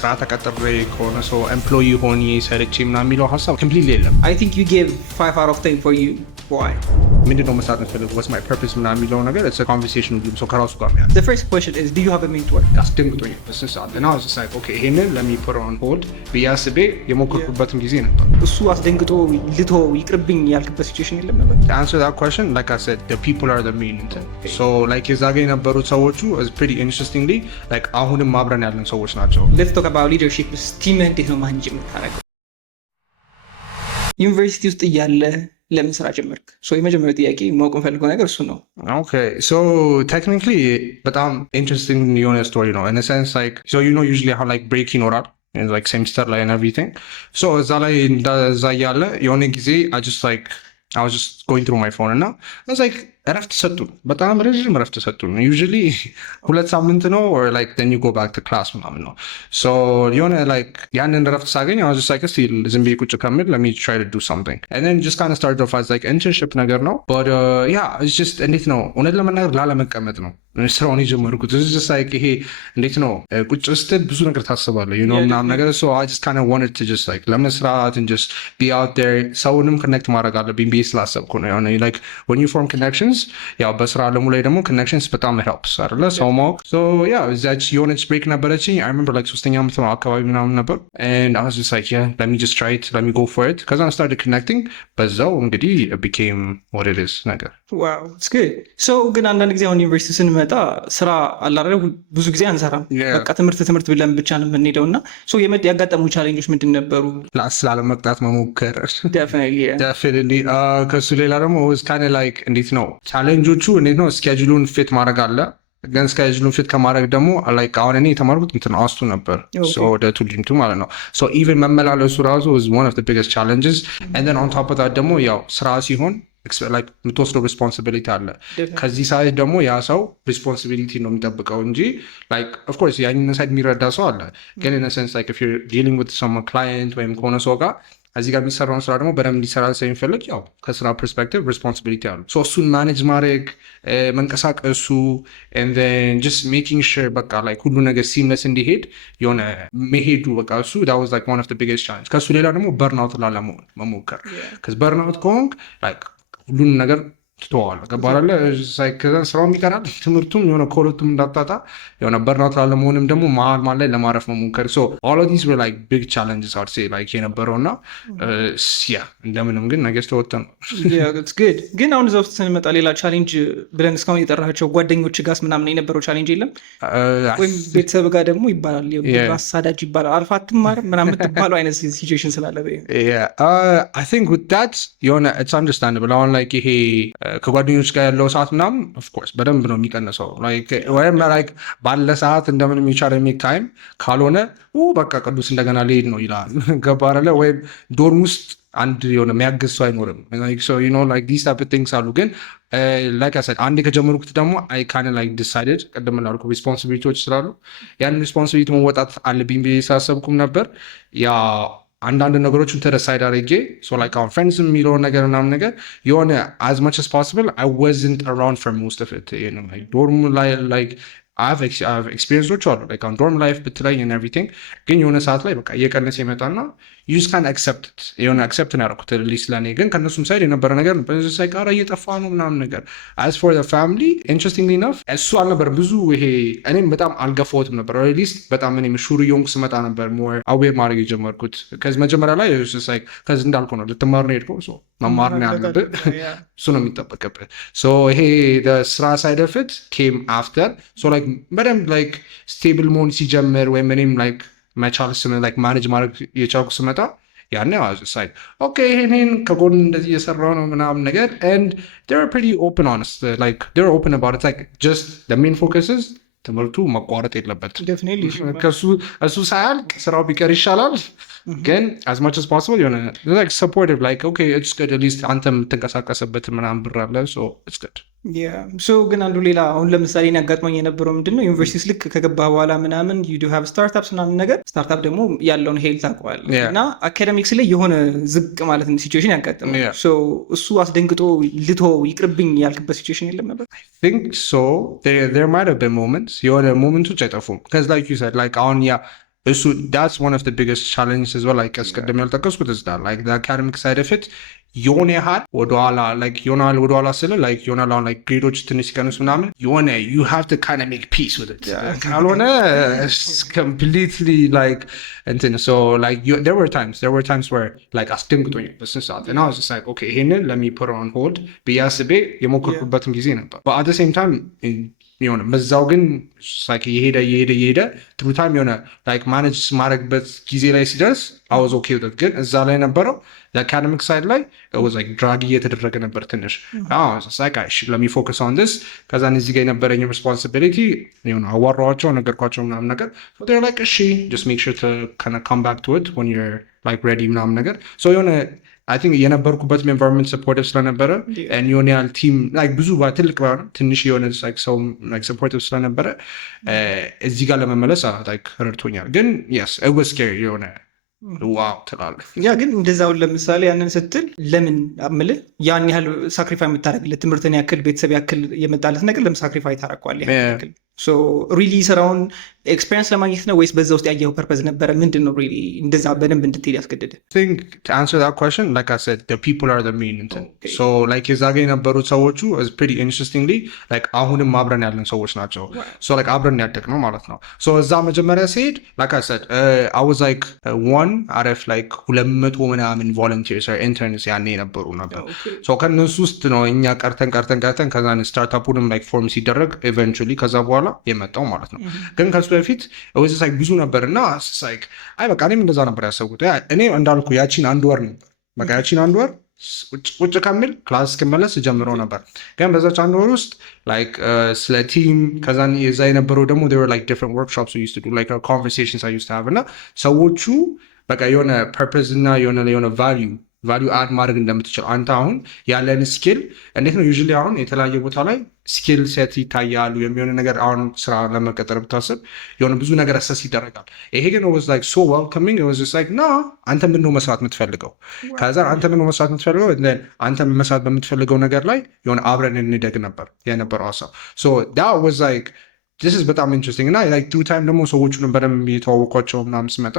ስራ ተቀጥሬ ከሆነ ሰው ኤምፕሎይ ሆኜ ሰርቼ ምናምን የሚለው ሀሳብ ኮምፕሊትሊ የለም። I think you gave 5 out of 10 for you. Why? ምንድነው መስራት የምፈልገው what's my purpose ምናምን የሚለው ነገር it's a conversation ሁሉም ሰው ከራሱ ጋር ነው። The first question is, do you have a mentor? አስደንግጦኝ በስንት ሰዓት እና I was just like okay ይሄንን let me put on hold ብዬ አስቤ የሞከርኩበትም ጊዜ ነበር። እሱ አስደንግጦ ልቶ ይቅርብኝ ያልክበት ሲቹዌሽን የለም ነበር? To answer that question, like I said, the people are the main intent. So like የዛ ጋር የነበሩት ሰዎቹ is pretty interestingly like አሁንም አብረን ያለን ሰዎች ናቸው። Let's talk about leadership. ቲምህ እንዴት ነው ማኔጅ የምታደርገው? ዩኒቨርሲቲ ውስጥ እያለ ለምን ስራ ጀመርክ? የመጀመሪያው ጥያቄ ማወቅ የምፈልገው ነገር እሱ ነው። Okay, so technically በጣም interesting የሆነ story ነው in a sense like so you know usually how like break ይኖራል and like semester ላይ and everything. So እዛ ላይ እንደዛ እያለ የሆነ ጊዜ I was just going through my phone and now I was like እረፍት ሰጡን፣ በጣም ረዥም እረፍት ሰጡን። ዩዥሊ 2 ሳምንት ነው or like then you go back to class ምናምን ነው። so የሆነ like ያንን እረፍት ሳገኝ I was just like እስቲ ዝም ብዬ ቁጭ ከምል let me try to do something and then just kind of started off as like internship ነገር ነው but yeah it's just እንዴት ነው እውነት ለመናገር ላለመቀመጥ ነው ስራውን የጀመርኩት። it's just like ይሄ እንዴት ነው ቁጭ ስትል ብዙ ነገር ታስባለህ you know ምናምን ነገር so I just kind of wanted to just like ለመስራት and just be out there ሰውንም connect ማድረግ አለብኝ ብዬ ስላሰብኩ ነው። የሆነ like when you form connections ያው በስራ አለሙ ላይ ደግሞ connections በጣም helps አይደለ ሰው ማወቅ so yeah እዛች የሆነች break ነበረችኝ I remember like 3ኛ ዓመት ነው አካባቢ ምናምን ነበር and I was just like yeah let me just try it let me go for it because I started connecting በዛው እንግዲህ it became what it is ነገር wow it's good so ግን አንዳንድ ጊዜ አሁን ዩኒቨርሲቲ ስንመጣ ስራ አላረረ ብዙ ጊዜ አንሰራም በቃ ትምህርት ብለን ብቻ ነው የምንሄደው እና so ያጋጠሙ ቻሌንጆች ምንድን ነበሩ? ላለመቅጣት መሞከር definitely ከሱ ሌላ ደግሞ was kind of like እንዴት ነው ቻሌንጆቹ እንዴት ነው ስኬጁሉን ፊት ማድረግ አለ ግን ስኬጁሉን ፊት ከማድረግ ደግሞ like አሁን እኔ የተማርኩት እንትን አስቱ ነበር so ወደ ቱሊምቱ ማለት ነው so even መመላለሱ ራሱ was one of the biggest challenges and then on top of that ደግሞ ያው ስራ ሲሆን like የምትወስደው ሪስፖንሲቢሊቲ አለ ከዚህ ሳይድ ደግሞ ያ ሰው ሪስፖንሲቢሊቲ ነው የሚጠብቀው እንጂ like of course ያንን ሳይድ የሚረዳ ሰው አለ ግን in a sense like if you're dealing with some client ወይም ከሆነ ሰው ጋር እዚህ ጋር የሚሰራውን ስራ ደግሞ በደንብ እንዲሰራ ስለሚፈልግ ያው ከስራ ፐርስፔክቲቭ ሪስፖንሲቢሊቲ አሉ so እሱን ማኔጅ ማድረግ መንቀሳቀሱ and then just making sure በቃ like ሁሉ ነገር ሲምለስ እንዲሄድ የሆነ መሄዱ በቃ እሱ that was like one of the biggest challenge ከሱ ሌላ ደግሞ በርናውት ላለመሆን መሞከር because በርናውት ከሆንክ like ሁሉን ነገር ትተዋለህ ገባራለ ከዛን ስራውም ይቀራል ትምህርቱም የሆነ ከሁለቱም እንዳጣጣ የሆነ በርናውት ላለመሆንም ደግሞ መሀል ላይ ለማረፍ መሞከር so all of these were like big challenges I would say like የነበረውና yeah እንደምንም ግን ነገ ተወጣን yeah that's good ግን አሁን እዛው ስንመጣ ሌላ ቻሌንጅ ብለን እስካሁን የጠራቸው ጓደኞች ጋርስ ምናምን የነበረው ቻሌንጅ የለም ወይም ቤተሰብ ጋር ደግሞ ይባላል አሳዳጅ ይባላል አልፋትም ማለት ምናምን የምትባለው አይነት ሲቹዌሽን ስላለ I think with that የሆነ it's understandable አሁን like ይሄ ከጓደኞች ጋር ያለው ሰዓት ምናምን of course በደንብ ነው የሚቀንሰው ወይም like ባለ ሰዓት እንደምንም ይቻል ታይም ካልሆነ በቃ ቅዱስ እንደገና ሊሄድ ነው ይላል ገባራለ ወይም ዶርም ውስጥ አንድ የሆነ የሚያግዝ ሰው አይኖርም like so you know like these type of things አሉ ግን like I said አንዴ ከጀመርኩት ደግሞ I kind of like decided ቀደም እንዳልኩ ሪስፖንሲቢሊቲዎች ስላሉ ያን ሪስፖንሲቢሊቲ መወጣት አለብኝ ብዬ ሳሰብኩም ነበር ያ አንዳንድ ነገሮችን ተደሳይድ አድርጌ so like our friends የሚለውን ነገር ምናምን ነገር የሆነ as much as possible I wasn't around for most of it you know like dorm like I have experiences አሉ like on dorm life betray and everything ግን የሆነ ሰዓት ላይ በቃ እየቀነሰ ይመጣና you just can't accept it የሆነ accept እናደርኩት at ለኔ ግን ከነሱም ሳይድ የነበረ ነገር በዚህ ሳይቃራ እየጠፋ ነው ምናምን ነገር as for the family interestingly enough እሱ አልነበር ብዙ ይሄ እኔም በጣም አልገፋሁትም ነበር at least በጣም እኔም ሹር ዮንግ ስመጣ ነበር more aware ማድረግ የጀመርኩት ከዚህ መጀመሪያ ላይ just like ከዚህ እንዳልኩ ነው ልትማር ነው ሄድኩ so መማር ነው ያለብህ እሱ ነው የሚጠበቅብህ so ይሄ the ስራ side of it came after so like በደንብ like stable መሆን ሲጀምር ወይም እኔም like መቻል like manage ማድረግ የቻልኩ ስመጣ ያኔ I was just like okay ይሄን ከጎን እንደዚህ እየሰራው ነው ምናምን ነገር and they were pretty open honest like they were open about it like just the main focus is ትምህርቱ መቋረጥ የለበትም definitely እሱ ሳያልቅ ስራው ቢቀር ይሻላል ግን as much as possible you know like supportive like okay it's good at least አንተ የምትንቀሳቀስበት ምናምን ብር አለ so it's good yeah so ግን አንዱ ሌላ አሁን ለምሳሌ ያጋጥመኝ የነበረው ምንድነው ዩኒቨርሲቲ ልክ ከገባ በኋላ ምናምን you do have startups ምናምን ነገር ስታርታፕ ደግሞ ያለውን ሄልት ታውቀዋል እና አካዳሚክስ ላይ የሆነ ዝቅ ማለት ነው ሲቹዌሽን ያጋጥመኝ so እሱ አስደንግጦ ልቶ ይቅርብኝ ያልክበት ሲቹዌሽን የለም ነበር? I think so there might have been moments የሆነ ሞመንቶች አይጠፉም because like you said like አሁን ያ እሱ that's one of the biggest challenges as well like አስቀድሜ ያልጠቀስኩት is that like the academic side of it የሆነ ያህል ወደኋላ like የሆነ ወደኋላ ስለ like የሆነ አሁን like ግሬዶች ትንሽ ሲቀንሱ ምናምን የሆነ you have to kind of make peace with it ካልሆነ completely like እንትን so like there were times where like አስደንግጦኝ በስንት ሰዓት and I was just like okay ይሄንን let me put on hold ብዬ አስቤ የሞከርኩበትም ጊዜ ነበር but at the same time የሆነ በዛው ግን like የሄደ through time የሆነ like manage ማድረግበት ጊዜ ላይ ሲደርስ I was okay with it ግን እዛ ላይ ነበረው the academic side ላይ it was like drag እየተደረገ ነበር ትንሽ I was like let me focus on this ከዛን እዚህ ጋር የነበረኝ responsibility የሆነ አዋራኋቸው ነገርኳቸው ምናምን ነገር so they're like እሺ just make sure to kind of come back to it when you're like ready ምናምን ነገር so የሆነ I think የነበርኩበት environment supportive ስለነበረ and የሆነ ያህል ቲም like ብዙ ትልቅ ባይሆንም ትንሽ የሆነ like ሰው like supportive ስለነበረ እዚህ ጋር ለመመለስ like ረድቶኛል ግን yes it was scary የሆነ ዋው ትላለህ ያ ግን እንደዛውን ለምሳሌ ያንን ስትል ለምን አምልህ ያን ያህል ሳክሪፋይ የምታደርግለት ትምህርትን ያክል ቤተሰብ ያክል የመጣለት ነገር ለምን ሳክሪፋይ ታደርገዋለህ ያክል ሶ ሪሊ ስራውን ኤክስፔሪንስ ለማግኘት ነው ወይስ በዛ ውስጥ ያየው ፐርፐዝ ነበረ ምንድን ነው ሪሊ እንደዛ በደንብ እንድትሄድ ያስገደደ I think to answer that question like I said the people are the main intent so like የዛ ጋር የነበሩት ሰዎቹ is pretty interestingly like አሁንም አብረን ያለን ሰዎች ናቸው so like አብረን ያደግነው ማለት ነው so እዛ መጀመሪያ ሲሄድ like I said I was like one out of like 200 ምናምን volunteers or interns ያኔ የነበሩ ነበር so ከነሱ ውስጥ ነው እኛ ቀርተን ከዛን ስታርታፑንም like ፎርም ሲደረግ eventually ከዛ በኋላ የመጣው ማለት ነው ግን ከሱ በፊት ወይስ like ብዙ ነበርና like አይ በቃ እኔም እንደዛ ነበር ያሰብኩት እኔ እንዳልኩ ያቺን አንድ ወር ነበር በቃ ያቺን አንድ ወር ቁጭ ከሚል ክላስ እስክመለስ ጀምረው ነበር ግን በዛች አንድ ወር ውስጥ like ስለ ቲም ከዛን የዛ የነበረው ደግሞ there were like different workshops we used to do like conversations I used to have እና ሰዎቹ በቃ የሆነ ፐርፐዝ እና የሆነ ቫሊዩ አድ ማድረግ እንደምትችል አንተ አሁን ያለን ስኪል እንዴት ነው ዩዥሊ አሁን የተለያየ ቦታ ላይ ስኪል ሴት ይታያሉ የሚሆነ ነገር አሁን ስራ ለመቀጠር ብታስብ የሆነ ብዙ ነገር አሰስ ይደረጋል ይሄ ግን was like so welcoming it was just like no አንተ ምን ነው መስራት የምትፈልገው ከዛ አንተ ምን ነው መስራት የምትፈልገው አንተ መስራት በምትፈልገው ነገር ላይ የሆነ አብረን እንደግ ነበር የነበረው ሀሳብ so that was like this is በጣም interesting እና like through time ደግሞ ሰዎቹን በደንብ የተዋወቋቸው ምናምን ስመጣ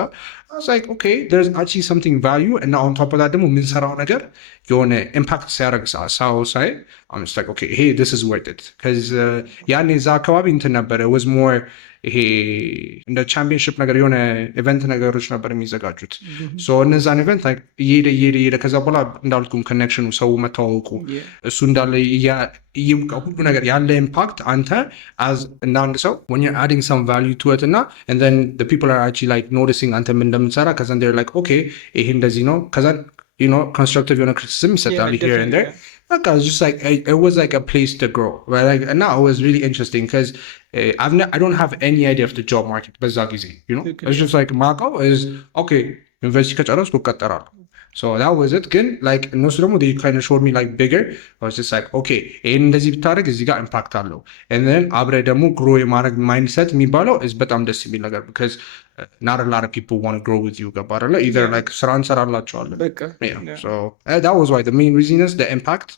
I was like okay there's actually something value and on top of that ደግሞ የምንሰራው ነገር የሆነ ኢምፓክት ሲያደርግ ሳይ I'm just like okay hey this is worth it because ያኔ እዛ አካባቢ እንትን ነበረ was more ይሄ እንደ ቻምፒየንሺፕ ነገር የሆነ ኢቨንት ነገሮች ነበር የሚዘጋጁት ሶ እነዛን ኢቨንት like እየሄደ ከዛ በኋላ እንዳልኩም ኮኔክሽኑ ሰው መተዋወቁ እሱ እንዳለ ሁሉ ነገር ያለ ኢምፓክት አንተ እንደ አንድ ሰው when you're adding some value to it and then the people are actually like noticing አንተ ምን እንደምትሰራ ከዛ they're like okay ይሄ እንደዚህ ነው ከዛ you know constructive የሆነ criticism ይሰጣል here and there like I was just like it was like a place to grow right like and now it was really interesting because I don't have any idea of the job market በዛ ጊዜ you know it's just like ማውቀው is okay ዩኒቨርሲቲ ከጨረስኩ እቀጠራለሁ so that was it ግን like እነሱ ደግሞ they kind of showed me like bigger I was just like okay ይሄን እንደዚህ ብታደርግ እዚህ ጋር ኢምፓክት አለው and then አብረህ ደግሞ grow የማድረግ mindset የሚባለው is በጣም ደስ የሚል ነገር because not a lot of people want to grow with you ገባህ either like ስራ እንሰራላቸዋለን so that was why the main reason is the impact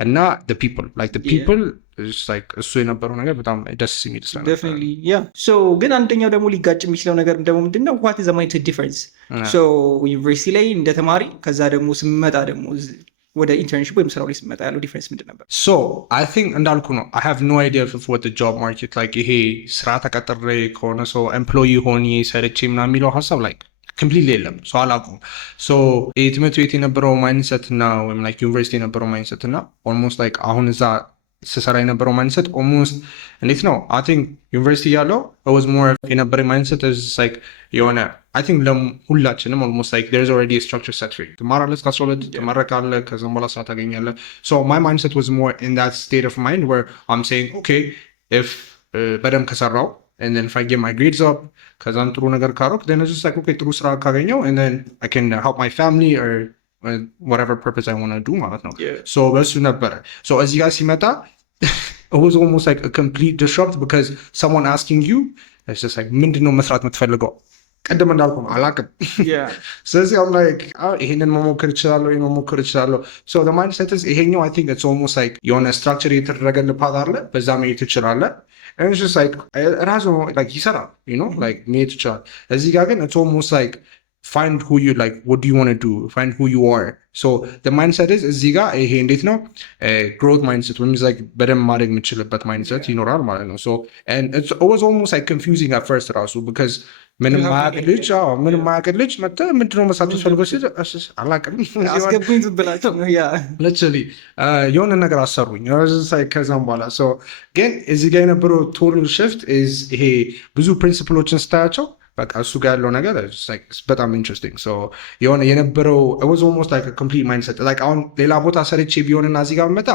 and not the people like the people is like እሱ የነበረው ነገር በጣም ደስ የሚል ስለነበር definitely yeah so ግን አንደኛው ደግሞ ሊጋጭ የሚችለው ነገር ደግሞ ምንድነው what is the mindset difference so ዩኒቨርሲቲ ላይ እንደ ተማሪ ከዛ ደግሞ ስመጣ ደግሞ ወደ ኢንተርንሺፕ ወይም ስራው ላይ ስመጣ ያለው ዲፈረንስ ምንድን ነበር so I think እንዳልኩ ነው I have no idea of what the job market like ይሄ ስራ ተቀጥሬ ከሆነ ሰው ኤምፕሎይ ሆኜ ሰርቼ ምናምን የሚለው ሀሳብ like completely የለም so አላውቅም so ትምህርት ቤት የነበረው ማይንድሰት እና ወይም like ዩኒቨርሲቲ የነበረው ማይንድሰት እና almost like አሁን እዛ ስሰራ የነበረው ማይንድሰት almost እንዴት ነው I think ዩኒቨርሲቲ ያለው it was more የነበረው ማይንድሰት is like የሆነ I think ሁላችንም almost like there's already a structure set for you ትማራለህ ከ12 ትመረቃለህ ከዛም በኋላ ስራ ታገኛለህ so my mindset was more in that state of mind where I'm saying okay if በደንብ ከሰራው and then if I get my grades up ከዛም ጥሩ ነገር ካሮክ then it's just like okay ጥሩ ስራ ካገኘው and then I can help my family or whatever purpose I want to do ማለት ነው so በሱ ነበረ so እዚህ ጋር ሲመጣ it was almost like a complete disrupt because someone asking you it's just like ምንድነው መስራት የምትፈልገው ቀደም እንዳልኩ ነው አላውቅም። ስለዚህ አሁን ላይክ ይሄንን መሞከር እችላለሁ ሶ the mindset is ይሄኛው I think it's almost like የሆነ ስትራክቸር የተደረገልህ ፓት አለ በዛ መሄድ ትችላለህ and it's just like ራሱ like ይሰራል you know like መሄድ ትችላለህ። እዚህ ጋር ግን it's almost like find who you like what do you want to do, find who you are. So the mindset is እዚህ ጋር ይሄ እንዴት ነው growth mindset ወይም like በደንብ ማድረግ የምችልበት mindset ይኖራል ማለት ነው። so and it was almost like confusing at first ራሱ because ምንም ማያውቅ ልጅ መጥተህ ምንድነው መስራት ፈልጎ ሲል አላውቅም አስገቡኝ ዝም ብላቸው literally የሆነ ነገር አሰሩኝ ከዛም በኋላ so ግን እዚህ ጋር የነበረው total shift is ይሄ ብዙ ፕሪንሲፕሎችን ስታያቸው በቃ እሱ ጋር ያለው ነገር በጣም ኢንትረስቲንግ ሶ የሆነ የነበረው it was almost like a complete mindset like አሁን ሌላ ቦታ ሰርቼ ቢሆንና እዚህ ጋር መጣ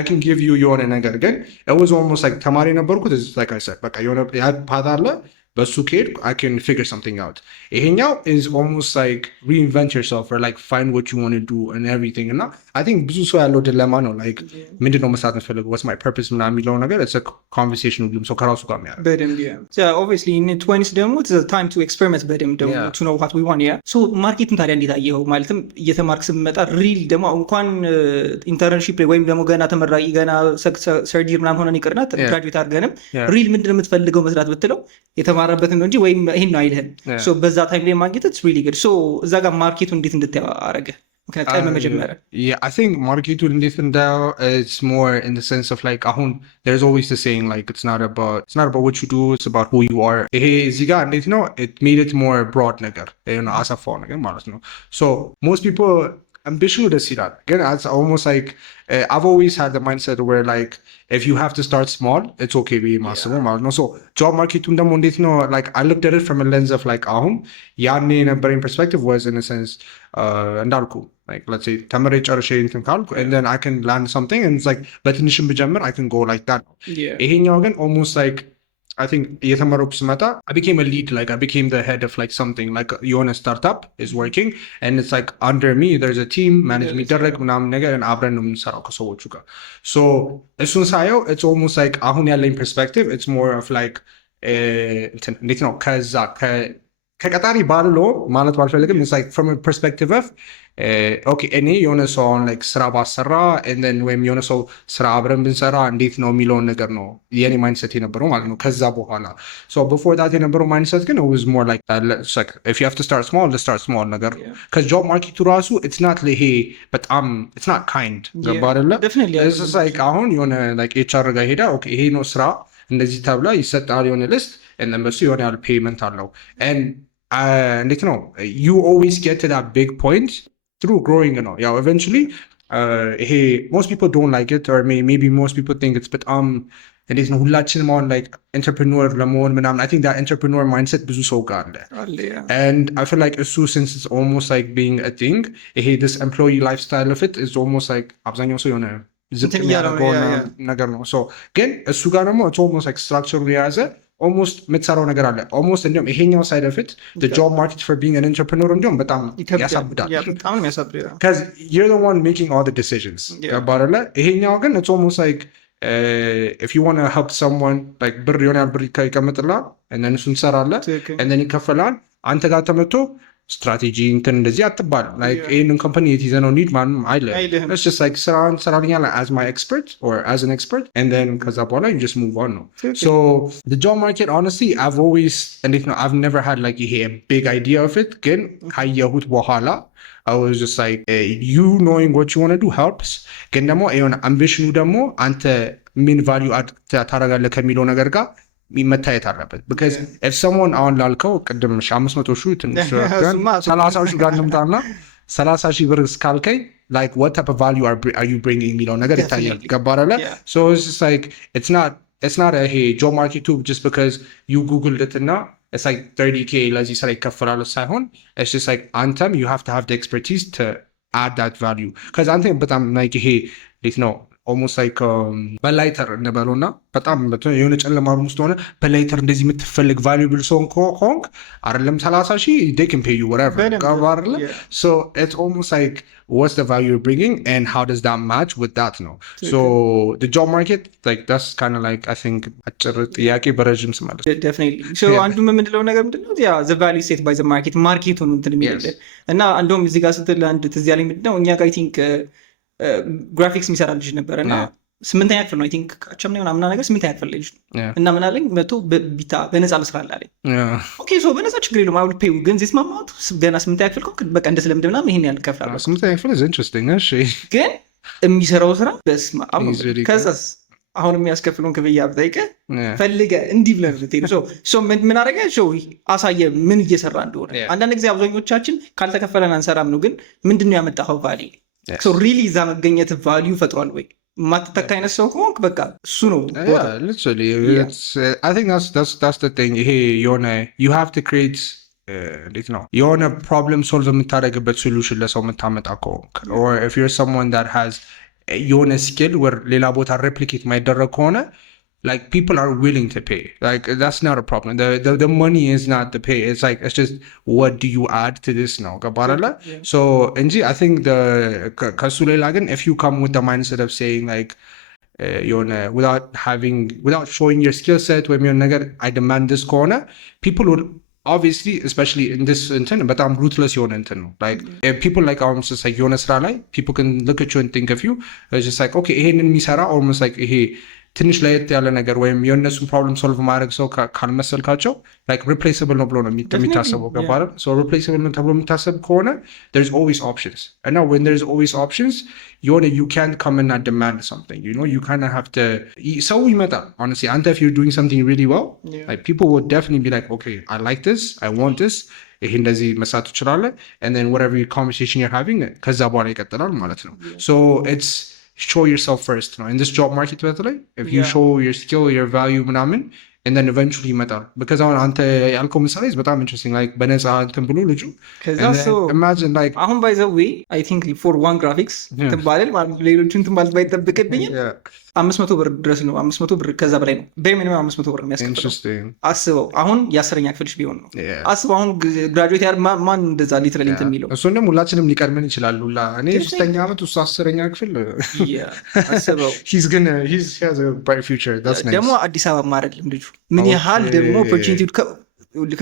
I can give you የሆነ ነገር ግን it was almost like ተማሪ ነበርኩት like I said በቃ የሆነ ያ ፓት አለ በሱ ከሄድ I can figure something out። ይሄኛው is almost like reinvent yourself or like find what you want to do and everything እና I think ብዙ ሰው ያለው ዲሌማ ነው like ምንድነው መስራት የምፈልገው what's my purpose ምናምን የሚለው ነገር it's a conversation ሁሉም ሰው ከራሱ ጋር የሚያደርግ በደንብ obviously in 20s ደግሞ it's a time to experiment በደንብ ደግሞ to know what we want so ማርኬቱን ታዲያ እንዴት አየኸው? ማለትም እየተማርክ ስትመጣ ሪል ደግሞ እንኳን ኢንተርንሺፕ ወይም ደግሞ ገና ተመራቂ ገና ሰርጀሪ ምናምን ሆነን ይቅርና ግራጁዌት አድርገንም ሪል ምንድነው የምትፈልገው መስራት ብትለው የተማረበትን ነው እንጂ ወይም ይሄን ነው አይልህም so በዛ ታይም ላይ ማግኘት it's really good so እዛ ጋር ማርኬቱ እንዴት እንድታረገ ምክንያቱም መጀመሪያ yeah I think ማርኬቱ እንዴት እንዳው it's more in the sense of like አሁን there's always the saying like it's not about what you do it's about who you are ይሄ እዚህ ጋር እንዴት ነው it made it more broad ነገር አሰፋው ነገር ማለት ነው so most people ambition ደስ ይላል ግን it's almost like I've always had the mindset where like if you have to start small it's okay be massive ማለት ነው so job market ደግሞ እንዴት ነው like I looked at it from a lens of like አሁን ያኔ የነበረኝ perspective was in a sense እንዳልኩ like let's say ተምሬ ጨርሼ እንትን ካልኩ and then I can learn something and it's like በትንሽም ብጀምር I can go like that ይሄኛው ግን almost like I think እየተመረኩ ስመጣ I became a lead like I became the head of like something like የሆነ startup is working and it's like under me there's a team manage የሚደረግ ምናምን ነገር and አብረን ነው የምንሰራው ከሰዎቹ ጋር so እሱን ሳየው it's almost like አሁን ያለኝ perspective it's more of like እንዴት ነው ከዛ ከቀጣሪ ባለው ማለት ባልፈልግም it's like from a perspective of okay እኔ የሆነ ሰው like ስራ ባሰራ and then ወይም የሆነ ሰው ስራ አብረን ብንሰራ እንዴት ነው የሚለውን ነገር ነው የኔ ማይንድሴት የነበረው ማለት ነው ከዛ በኋላ so before that የነበረው ማይንድሴት ግን it was more like like if you have to start small let's start small ነገር cuz job market ራሱ it's not ይሄ በጣም it's not kind ገባ አይደለ it's just like አሁን የሆነ like HR ጋር ሄዳ okay ይሄ ነው ስራ እንደዚህ ተብላ ይሰጣል የሆነ ሊስት and then በሱ የሆነ ያለ ፔመንት አለው and እንዴት ነው you always get to that big point through growing ነው ያው eventually ይሄ most people don't like it or maybe most people think it's በጣም እንዴት ነው ሁላችንም አሁን like entrepreneur ለመሆን ምናምን I think that entrepreneur mindset ብዙ ሰው ጋር አለ and I feel like እሱ since it's almost like being a thing ይሄ this employee lifestyle of it is almost like አብዛኛው ሰው የሆነ ዝቅ የሚያደርገው ነገር ነው so ግን እሱ ጋር ደግሞ it's almost like structure የያዘ almost የምትሰራው ነገር አለ almost እንዲሁም ይሄኛው side of it the job market for being an entrepreneur እንዲሁም በጣም ያሳብዳል because you're the one making all the decisions ገባረለ ይሄኛው ግን it's almost like if you want to help someone like ብር የሆነ ብር ይቀመጥልሃል and then እሱን ትሰራለህ and then ይከፈላል አንተ ጋር ተመቶ ስትራቴጂ እንትን እንደዚህ አትባል like ይሄንን ካምፓኒ የትይዘ ነው ኒድ ማንም አይልም it's just like ሰራልኛል as my expert or as an expert and then ከዛ በኋላ you just move on ነው so the job market honestly I've never had like a big idea of it ግን ካየሁት በኋላ I was just like you knowing what you want to do helps ግን ደግሞ የሆነ ambition ደግሞ አንተ ምን value add ታደርጋለህ ከሚለው ነገር ጋር መታየት አለበት because if someone አሁን ላልከው ቅድም 500 ሺህ ትንሽ 30 ሺህ ጋር እንምጣና 30 ሺህ ብር እስካልከኝ like what type of value are you bringing የሚለው ነገር ይታያል ገባረለ so it's just like it's not a hey job market too just because you googled it እና it's like 30k ለዚህ ስራ ይከፈላል ሳይሆን it's just like አንተም you have to have the expertise to add that value because አንተ በጣም like ይሄ እንዴት ነው almost like በላይተር እንበለው እና በጣም የሆነ ጨለማ ሩም ውስጥ ሆነ በላይተር እንደዚህ የምትፈልግ valuable ሰው ከሆንክ አይደለም 30,000 they can pay you whatever አይደለ? So it's almost like what's the value you're bringing and how does that match with that ነው. So the job market like that's kind of like I think አጭር ጥያቄ በረጅም ስመልስ definitely so አንዱ የምንለው ነገር ምንድነው ያ the value set by the market ማርኬቱ ነው እንትን የሚልህ እና እንደውም እዚህ ጋር ስትል አንድ ትዝ ያለኝ ምንድነው እኛ ጋር I think ግራፊክስ የሚሰራ ልጅ ነበር እና 8ኛ ክፍል ነው I think ካቸም ነው ምናምን ነገር 8ኛ ክፍል ልጅ እና ምን አለኝ መቶ ቢታ በነፃ ልስራላ አለኝ። ኦኬ ሶ በነፃ ችግር የለውም I will pay you ግን this ማማት ገና 8ኛ ክፍል ኮንክ በቃ እንደ ስለምድ ምናምን ይሄን ያህል ከፍላለሁ። 8ኛ ክፍል is interesting እሺ ግን የሚሰራው ስራ በስማ ከዛስ አሁን የሚያስከፍሉን ክፍያ ብታይቀ ፈልገ እንዲህ ብለን ልትሄዱ ሶ ምን አደረገ ሾው አሳየ ምን እየሰራ እንደሆነ። አንዳንድ ጊዜ አብዛኞቻችን ካልተከፈለን አንሰራም ነው ግን ምንድነው ያመጣው ቫልዩ ሶ ሪሊ እዛ መገኘት ቫልዩ ፈጥሯል ወይ ማትተካ አይነት ሰው ከሆንክ በቃ እሱ ነው literally I think that's the thing ይሄ የሆነ you have to create እንዴት ነው የሆነ ፕሮብለም ሶልቭ የምታደርግበት ሶሉሽን ለሰው የምታመጣ ከሆንክ or if you're someone that has የሆነ ስኪል ወር ሌላ ቦታ ሬፕሊኬት ማይደረግ ከሆነ like people are willing to pay like that's not a problem the money is not the pay it's like it's just what do you add to this now gabarala so እንጂ I think the ከሱ ሌላ ግን if you come with the mindset of saying like without showing your skill set when you're ነገር I demand this ከሆነ people would obviously especially in this intent በጣም ruthless የሆነ እንትን ነው like if people like almost like የሆነ ስራ ላይ people can look at you and think of you it's just like okay ይሄንን የሚሰራ almost like ይሄ ትንሽ ለየት ያለ ነገር ወይም የእነሱን ፕሮብለም ሶልቭ ማድረግ ሰው ካልመሰልካቸው like replaceable ነው ብሎ ነው የሚታሰበው ገባረ so replaceable ነው ተብሎ የሚታሰብ ከሆነ there's always options and now when there's always options you can't come and not demand something you kind of have to so ይመጣል honestly and if you're doing something really well like people would definitely be like okay I like this I want this ይሄ እንደዚህ መስራት ትችላለህ and then whatever conversation you're having ከዛ በኋላ ይቀጥላል ማለት ነው so it's show yourself first in this job market በተለይ if you show your skill your value ምናምን and then eventually ይመጣል because አሁን አንተ ያልከው ምሳሌ በጣም interesting like በነፃ እንትን ብሎ ልጁ imagine like አሁን by the way I think for one graphics ትባል ማለት ሌሎችን ትባል ባይጠብቅብኝ 500 ብር ድረስ ነው 500 ብር ከዛ በላይ ነው በሚኒመም 500 ብር የሚያስከፍለው አስበው አሁን የ10ኛ ክፍልሽ ቢሆን ነው አስበው አሁን ግራጁዌት ያር ማን እንደዛ ሊትራሊ እንትን የሚለው እሱን ደግሞ ሁላችንም ሊቀርመን ይችላል ሁላ እኔ 3ኛ ዓመት ውስጥ 10ኛ ክፍል አስበው he has a bright future that's nice ደግሞ አዲስ አበባ አይደለም ልጁ ምን ያህል ደግሞ opportunity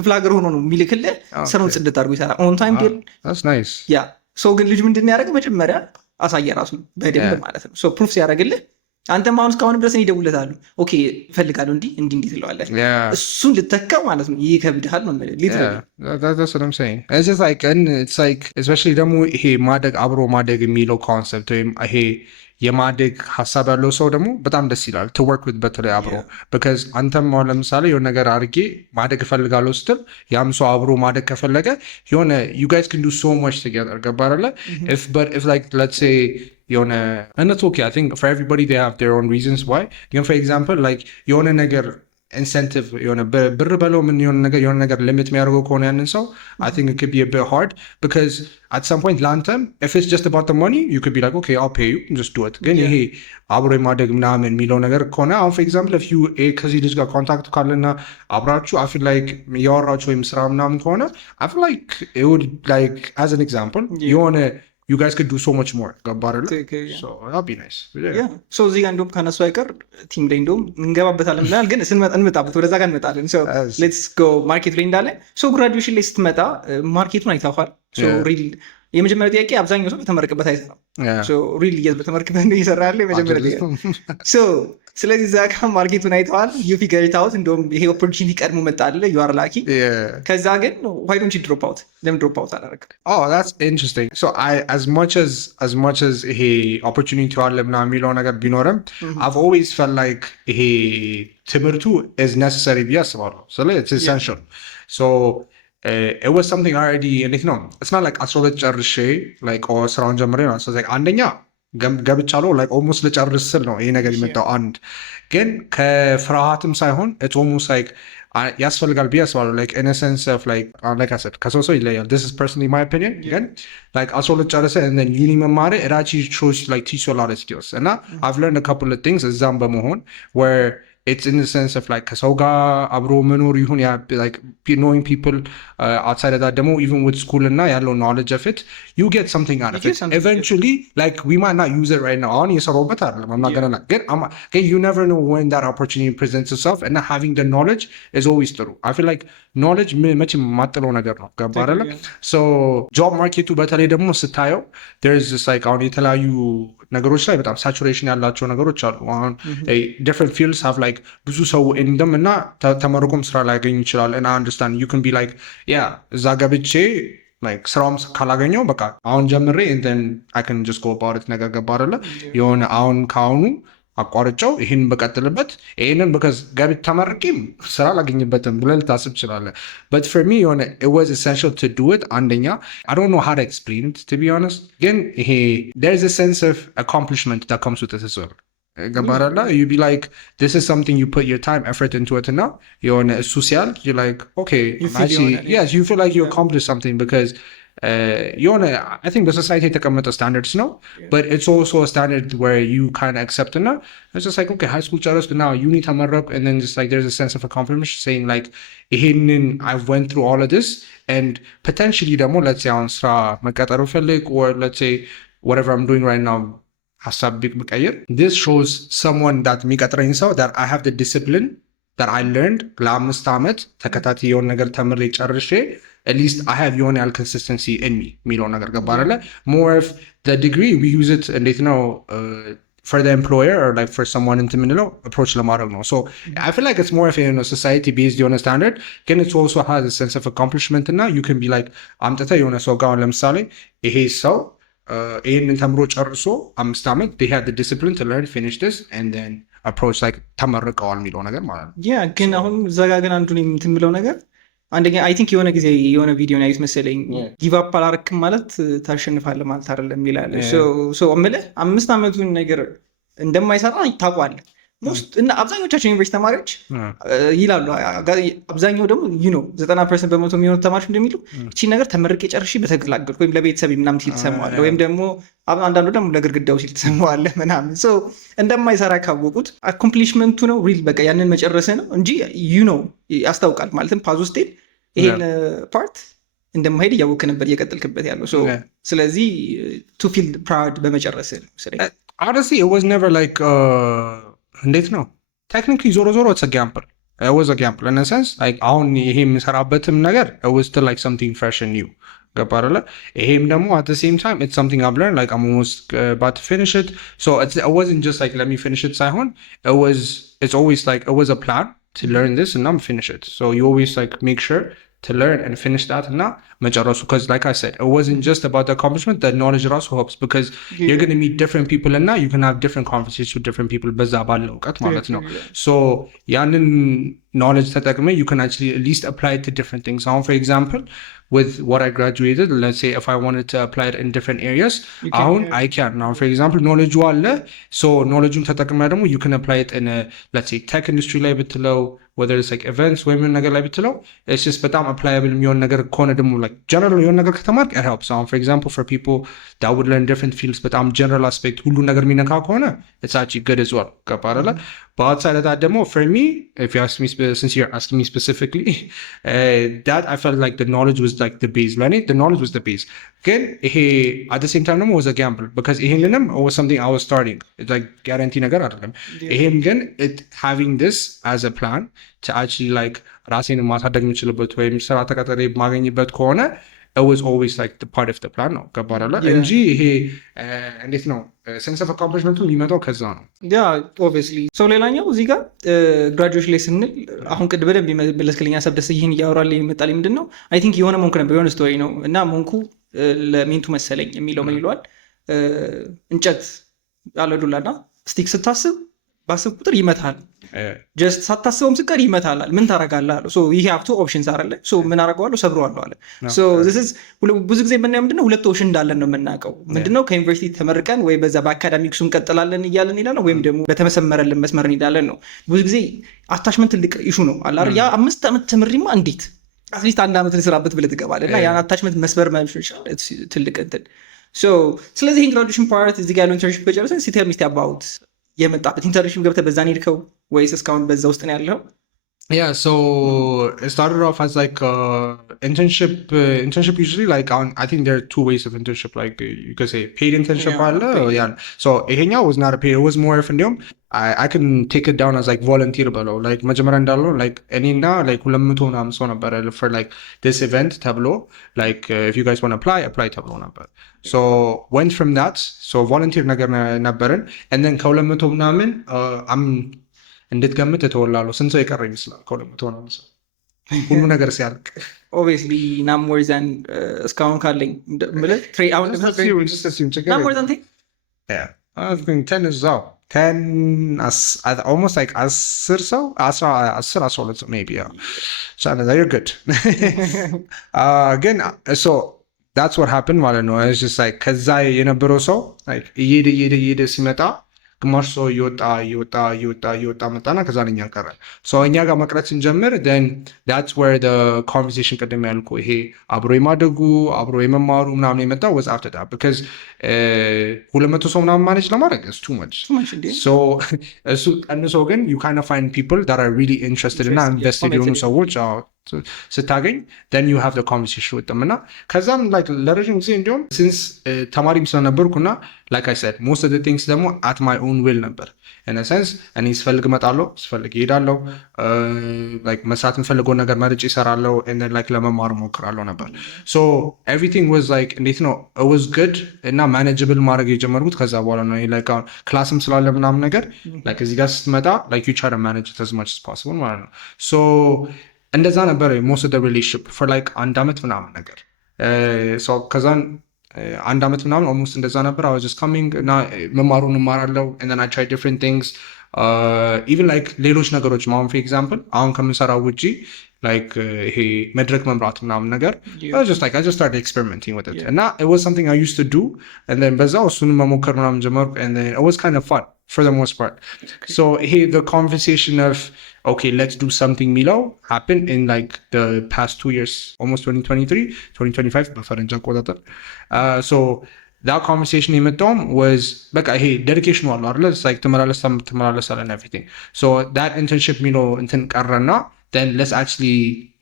ክፍለ ሀገር ሆኖ ነው የሚልክልህ ስራውን ጽድት አድርጎ ይሰራል on time deal that's nice ያ ሶ ግን ልጁ ምንድነው ያደረገው መጀመሪያ አሳየ ራሱ በደንብ ማለት ነው ሶ ፕሩፍ ሲያደርግልህ አንተም አሁን እስካሁን ድረስ ይደውልታሉ ኦኬ እፈልጋለሁ እንዲህ ትለዋለህ እሱን ልተካው ማለት ነው ይከብድሃል ነው ማለት that's what I'm saying it's just like and it's like especially ደግሞ ይሄ ማደግ አብሮ ማደግ የሚለው ኮንሰፕት ወይም ይሄ የማደግ ሐሳብ ያለው ሰው ደግሞ በጣም ደስ ይላል to work with በተለይ አብሮ because አንተም አሁን ለምሳሌ የሆነ ነገር አድርጌ ማደግ እፈልጋለሁ ስትል ያም ሰው አብሮ ማደግ ከፈለገ የሆነ you guys can do so much together ገባረለ if like let's say የሆነ and it's okay I think for everybody they have their own reasons why you know for example like የሆነ ነገር incentive የሆነ ብር በለው ምን የሆነ ነገር ሊሚት የሚያደርገው ከሆነ ያንን ሰው I think it could be a bit hard because at some point ላንተም if it's just about the money you could be like okay I'll pay you just do it ግን ይሄ አብሮ የማደግ ምናምን የሚለው ነገር ከሆነ አሁን for example if you ከዚህ ልጅ ጋር ኮንታክት ካለና አብራችሁ I feel like ያወራችሁ ወይም ስራ ምናምን ከሆነ I feel like it would like as an example የሆነ you guys could do so much more ገባረለ so that'd be nice so እዚህ ጋር እንደውም ከነሱ አይቀር ቲም ላይ እንደውም እንገባበታለን ብለናል ግን እንመጣበት ወደዛ ጋር እንመጣለን so let's go ማርኬት ላይ እንዳለ so graduation ላይ ስትመጣ ማርኬቱን አይታፋል so really የመጀመሪያው ጥያቄ አብዛኛው ሰው በተመረቀበት አይሰራም so really በተመረቀበት ነው ይሰራል የመጀመሪያው ጥያቄ so ስለዚህ ዛካ ማርኬቱን አይተዋል you figure it out እንደውም ይሄ opportunity ቀድሞ መጣለ you are lucky ከዛ ግን why don't you drop out them drop out አላረክ oh that's interesting so I as much as ይሄ opportunity አለ ምናምን የሚለው ነገር ቢኖርም I've always felt like ይሄ ትምህርቱ is necessary ብዬ አስባለሁ so it's essential so it was something already and it's not like 12 ጨርሼ like or ስራውን ጀምሬ ነው so like አንደኛ ገብቻለሁ like almost ልጨርስ ስል ነው ይሄ ነገር የመጣው። አንድ ግን ከፍርሃትም ሳይሆን it's almost like ያስፈልጋል ብዬ አስባለሁ like in a sense of like I said ከሰው ሰው ይለያል። this is personally my opinion ግን like አስሮ ልጨርስ and then uni መማር it actually shows like teach you a lot of skills እና I've learned a couple of things እዛም በመሆን where it's in the sense of like ከሰው ጋር አብሮ መኖር ይሁን like knowing people outside of that demo even with school እና ያለው knowledge of it you get something out of it eventually like we might not use it right now አሁን እየሰራሁበት አይደለም I'm not gonna lie ግን you never know when that opportunity presents itself and having the knowledge is always true I feel like knowledge መቼም የማጥለው ነገር ነው ገባ አይደለ so job market በተለይ ደግሞ ስታየው there's just like አሁን የተለያዩ ነገሮች ላይ በጣም ሳቹሬሽን ያላቸው ነገሮች አሉ አሁን different fields have like ብዙ ሰው እንደም እና ተመርቆም ስራ ላይ ያገኝ ይችላል and I understand you can be like yeah እዛ ገብቼ like ስራውም ካላገኘው በቃ አሁን ጀምሬ and then I can just go about it ነገር ገባ አይደለ የሆነ አሁን ካሁኑ አቋርጫው ይሄን በቀጥልበት ይሄንን because ገብቼ ተመርቄም ስራ ላገኝበትም ብለህ ልታስብ ትችላለህ but for me የሆነ it was essential to do it አንደኛ I don't know how to explain it to be honest ግን ይሄ there's a sense of accomplishment that comes with it as well ገባራላ you be like this is something you put your time effort into it እና የሆነ social you're like okay actually yes you feel like you accomplished something because የሆነ I think the society የተቀመጠ standards ነው but it's also a standard where you kind of accept እና it's just like okay high school ጨረስኩ now uni ተመረኩ and then just like there's a sense of accomplishment saying like ይሄንን I've went through all of this and potentially ደግሞ let's say አሁን ስራ መቀጠር ፈልግ or let's say whatever I'm doing right now ሀሳብ ብቀይር this shows someone that የሚቀጥረኝ ሰው that I have the discipline that I learned ለአምስት ዓመት ተከታታይ የሆነ ነገር ተምሬ ጨርሼ at least I have your own consistency in me የሚለው ነገር ገባ አይደለ more of the degree we use it እንዴት ነው for the employer or like for someone into ምንለው approach ለማድረግ ነው so I feel like it's more of a society based የሆነ standard ግን it also has a sense of accomplishment እና you can be like አምጥተህ የሆነ ሰው ጋር ለምሳሌ ይሄ ሰው ይሄንን ተምሮ ጨርሶ 5 ዓመት they had the discipline to learn finish this and then approach like ተመርቀዋል የሚለው ነገር ማለት ነው ያ ግን አሁን ዘጋ ግን አንዱ ነው የምትምለው ነገር አንደኛ አይ ቲንክ የሆነ ጊዜ የሆነ ቪዲዮ ነው መሰለኝ ጊቭ አፕ አላረክም ማለት ታሸንፋለህ ማለት አይደለም ይላል ሶ እምልህ 5 ዓመቱን ነገር እንደማይሰራ ታውቃለህ እና አብዛኞቻችን ዩኒቨርሲቲ ተማሪዎች ይላሉ አብዛኛው ደግሞ 90% በመቶ የሚሆኑት ተማሪዎች እንደሚሉ እቺ ነገር ተመርቄ ጨርሼ በተገላገልኩ ወይም ለቤተሰብ ምናምን ሲል ትሰማዋለህ ወይም ደግሞ አንዳንዱ ደግሞ ለግድግዳው ሲል ትሰማዋለህ ምናምን ሶ እንደማይሰራ ካወቁት አኮምፕሊሽመንቱ ነው ሪል በቃ ያንን መጨረሰ ነው እንጂ ያስታውቃል ማለትም ፓዝ ውስጥ ይሄን ፓርት እንደማይሄድ እያወቅህ ነበር እየቀጠልክበት ያለው ሶ ስለዚህ ቱ ፊል ፕራውድ በመጨረስ ነው honestly it was never like እንዴት ነው technically ዞሮ it's a gamble it was a gamble in a sense like አሁን ይሄ የምሰራበትም ነገር it was still like something fresh and new ገባ አይደለ ይሄም ደግሞ at the same time it's something I've learned like I'm almost about to finish it so it wasn't just like let me finish it ሳይሆን it's always like it was a plan to learn this and I'm finish it so you always like make sure to learn and finish that እና መጨረሱ because like I said it wasn't just about the accomplishment the knowledge also helps because you're going to meet different people and now you can have different conversations with different people በዛ ባለው እውቀት ማለት ነው so ያንን knowledge ተጠቅመ you can actually at least apply it to different things now for example with what I graduated let's say if I wanted to apply it in different areas I can now for example knowledge አለ so knowledge ተጠቅመ ደግሞ you can apply it in a let's say tech industry ላይ ብትለው whether it's like events ወይም ነገር ላይ ብትለው it's just በጣም applicable የሚሆን ነገር ከሆነ ደግሞ like general የሆነ ነገር ከተማርክ it helps for example for people that would learn different fields በጣም general aspect ሁሉ ነገር የሚነካ ከሆነ it's actually good as well ገባ አይደለ but outside of that ደግሞ for me if you ask me since you're asking me specifically that I felt like the knowledge was like the base learning the knowledge was the base ግን ይሄ at the same time ደግሞ was a gamble because ይሄንንም was something I was starting it's like guarantee ነገር አይደለም ይሄም ግን it having this as a plan to actually like ራሴን ማሳደግ የምችልበት ወይም ስራ ተቀጥሬ ማገኝበት ከሆነ it was always like the part of the plan ነው ገባ አይደለ እንጂ ይሄ እንዴት ነው sense of accomplishment የሚመጣው ከዛ ነው ያ obviously so ሌላኛው እዚህ ጋር graduation ላይ ስንል አሁን ቅድ በደንብ ይመለስልኛ ሰብደስ ይሄን ያወራልኝ ይመጣል ምንድነው I think የሆነ ሞንክ ነበር የሆነ ስቶሪ ነው እና ሞንኩ ለሚንቱ መሰለኝ የሚለው ምን ይሏል እንጨት ያለ ዱላና ስቲክ ስታስብ ባስብ ቁጥር ይመታል። ጀስት ሳታስበውም ስቀር ይመታላል። ምን ታረጋለህ አለ። ይሄ ሀብቶ ኦፕሽንስ አለ። ምን አረገዋለሁ? ሰብረዋለሁ አለ። ብዙ ጊዜ የምናየው ምንድነው ሁለት ኦፕሽን እንዳለን ነው የምናውቀው። ምንድነው ከዩኒቨርሲቲ ተመርቀን ወይ በዛ በአካዳሚክሱ እንቀጥላለን እያለን እንሄዳለን፣ ወይም ደግሞ በተመሰመረልን መስመር እንሄዳለን ነው። ብዙ ጊዜ አታችመንት ትልቅ ኢሹ ነው አለ። ያ 5 ዓመት ትምሪማ እንዴት አትሊስት 1 ዓመት ልስራበት ብለህ ትገባለህ እና ያን አታችመንት መስበር ትልቅ እንትን። ስለዚህ ኢንትሮዱክሽን ፓርት እዚህ ጋር ያለው ኢንተርንሺፕ ከጨረሰን ሲተር ሚስት አባውት የመጣበት ኢንተርንሺፕ ገብተህ በዛ ነው የሄድከው ወይስ እስካሁን በዛ ውስጥ ነው ያለው? Yeah, so it started off as like internship. Internship usually like I think there are 2 ways of internship. Like you could say paid internship. Yeah. So ይሄኛው was not a paid. It was more of እንዲሁም I can take it down as like volunteer ብለው like መጀመሪያ እንዳለው like እኔና like 200 ምናምን ሰው ነበር for like this event ተብሎ like if you guys want to apply ተብሎ ነበር. So went from that. So volunteer ነገር ነበርን and then ከ200 ምናምን እንድትገምት እተወላለሁ። ስንት ሰው የቀረ ይመስላል? ከ200 ምናምን ሰው ሁሉ ነገር ሲያልቅ ኦብቪየስሊ ና ሞር ዛን እስካሁን ካለኝ ማለት ና ሞር ዛን 10 is out 10 almost like 10 ሰው 12 ሰው maybe so you're good ግን so that's what happened ማለት ነው። it's just like ከዛ የነበረው ሰው like እየሄደ ሲመጣ ግማሽ ሰው እየወጣ መጣና ከዛ እኛ ቀረ። እኛ ጋር መቅረት ስንጀምር then that's where the conversation ቀደም ያልኩ ይሄ አብሮ የማደጉ አብሮ የመማሩ ምናምን የመጣው was after that because 200 ሰው ምናምን ማኔጅ ለማድረግ is too much. So እሱ ቀንሶ ግን you kind of find people that are really interested እና invested የሆኑ ሰዎች ስታገኝ then you have the conversation with them እና ከዛም like ለረጅም ጊዜ እንዲሁም since ተማሪም ስለነበርኩና like I said most of the things ደግሞ at my own will ነበር in a sense እኔ ስፈልግ እመጣለሁ ስፈልግ እሄዳለሁ like መስራት የምፈልገው ነገር መርጬ እሰራለሁ and then like ለመማር እሞክራለሁ ነበር so everything was like እንዴት ነው it was good እና manageable ማድረግ የጀመርኩት ከዛ በኋላ ነው like ክላስም ስላለ ምናምን ነገር like እዚህ ጋር ስትመጣ like you try to manage it as much as possible ማለት ነው so እንደዛ ነበር most of the relationship for like 1 ዓመት ምናምን ነገር so ከዛን 1 ዓመት ምናምን almost እንደዛ ነበር I was just coming እና መማሩን እማራለሁ and then I tried different things even like ሌሎች ነገሮች for example አሁን ከምሰራው ውጪ like ይሄ መድረክ መምራት ምናምን ነገር I just started experimenting with it and it was something I used to do and then በዛው እሱን መሞከር ምናምን ጀመርኩ and then it was kind of fun for the most part so hey the conversation of okay let's do something Milo happened in like the past 2 years almost 2023 በፈረንጅ አቆጣጠር so that conversation የመጣው was በቃ ይሄ dedication ዋለው አይደል it's like ተመላለስ and everything so that internship Milo እንትን ቀረና then let's actually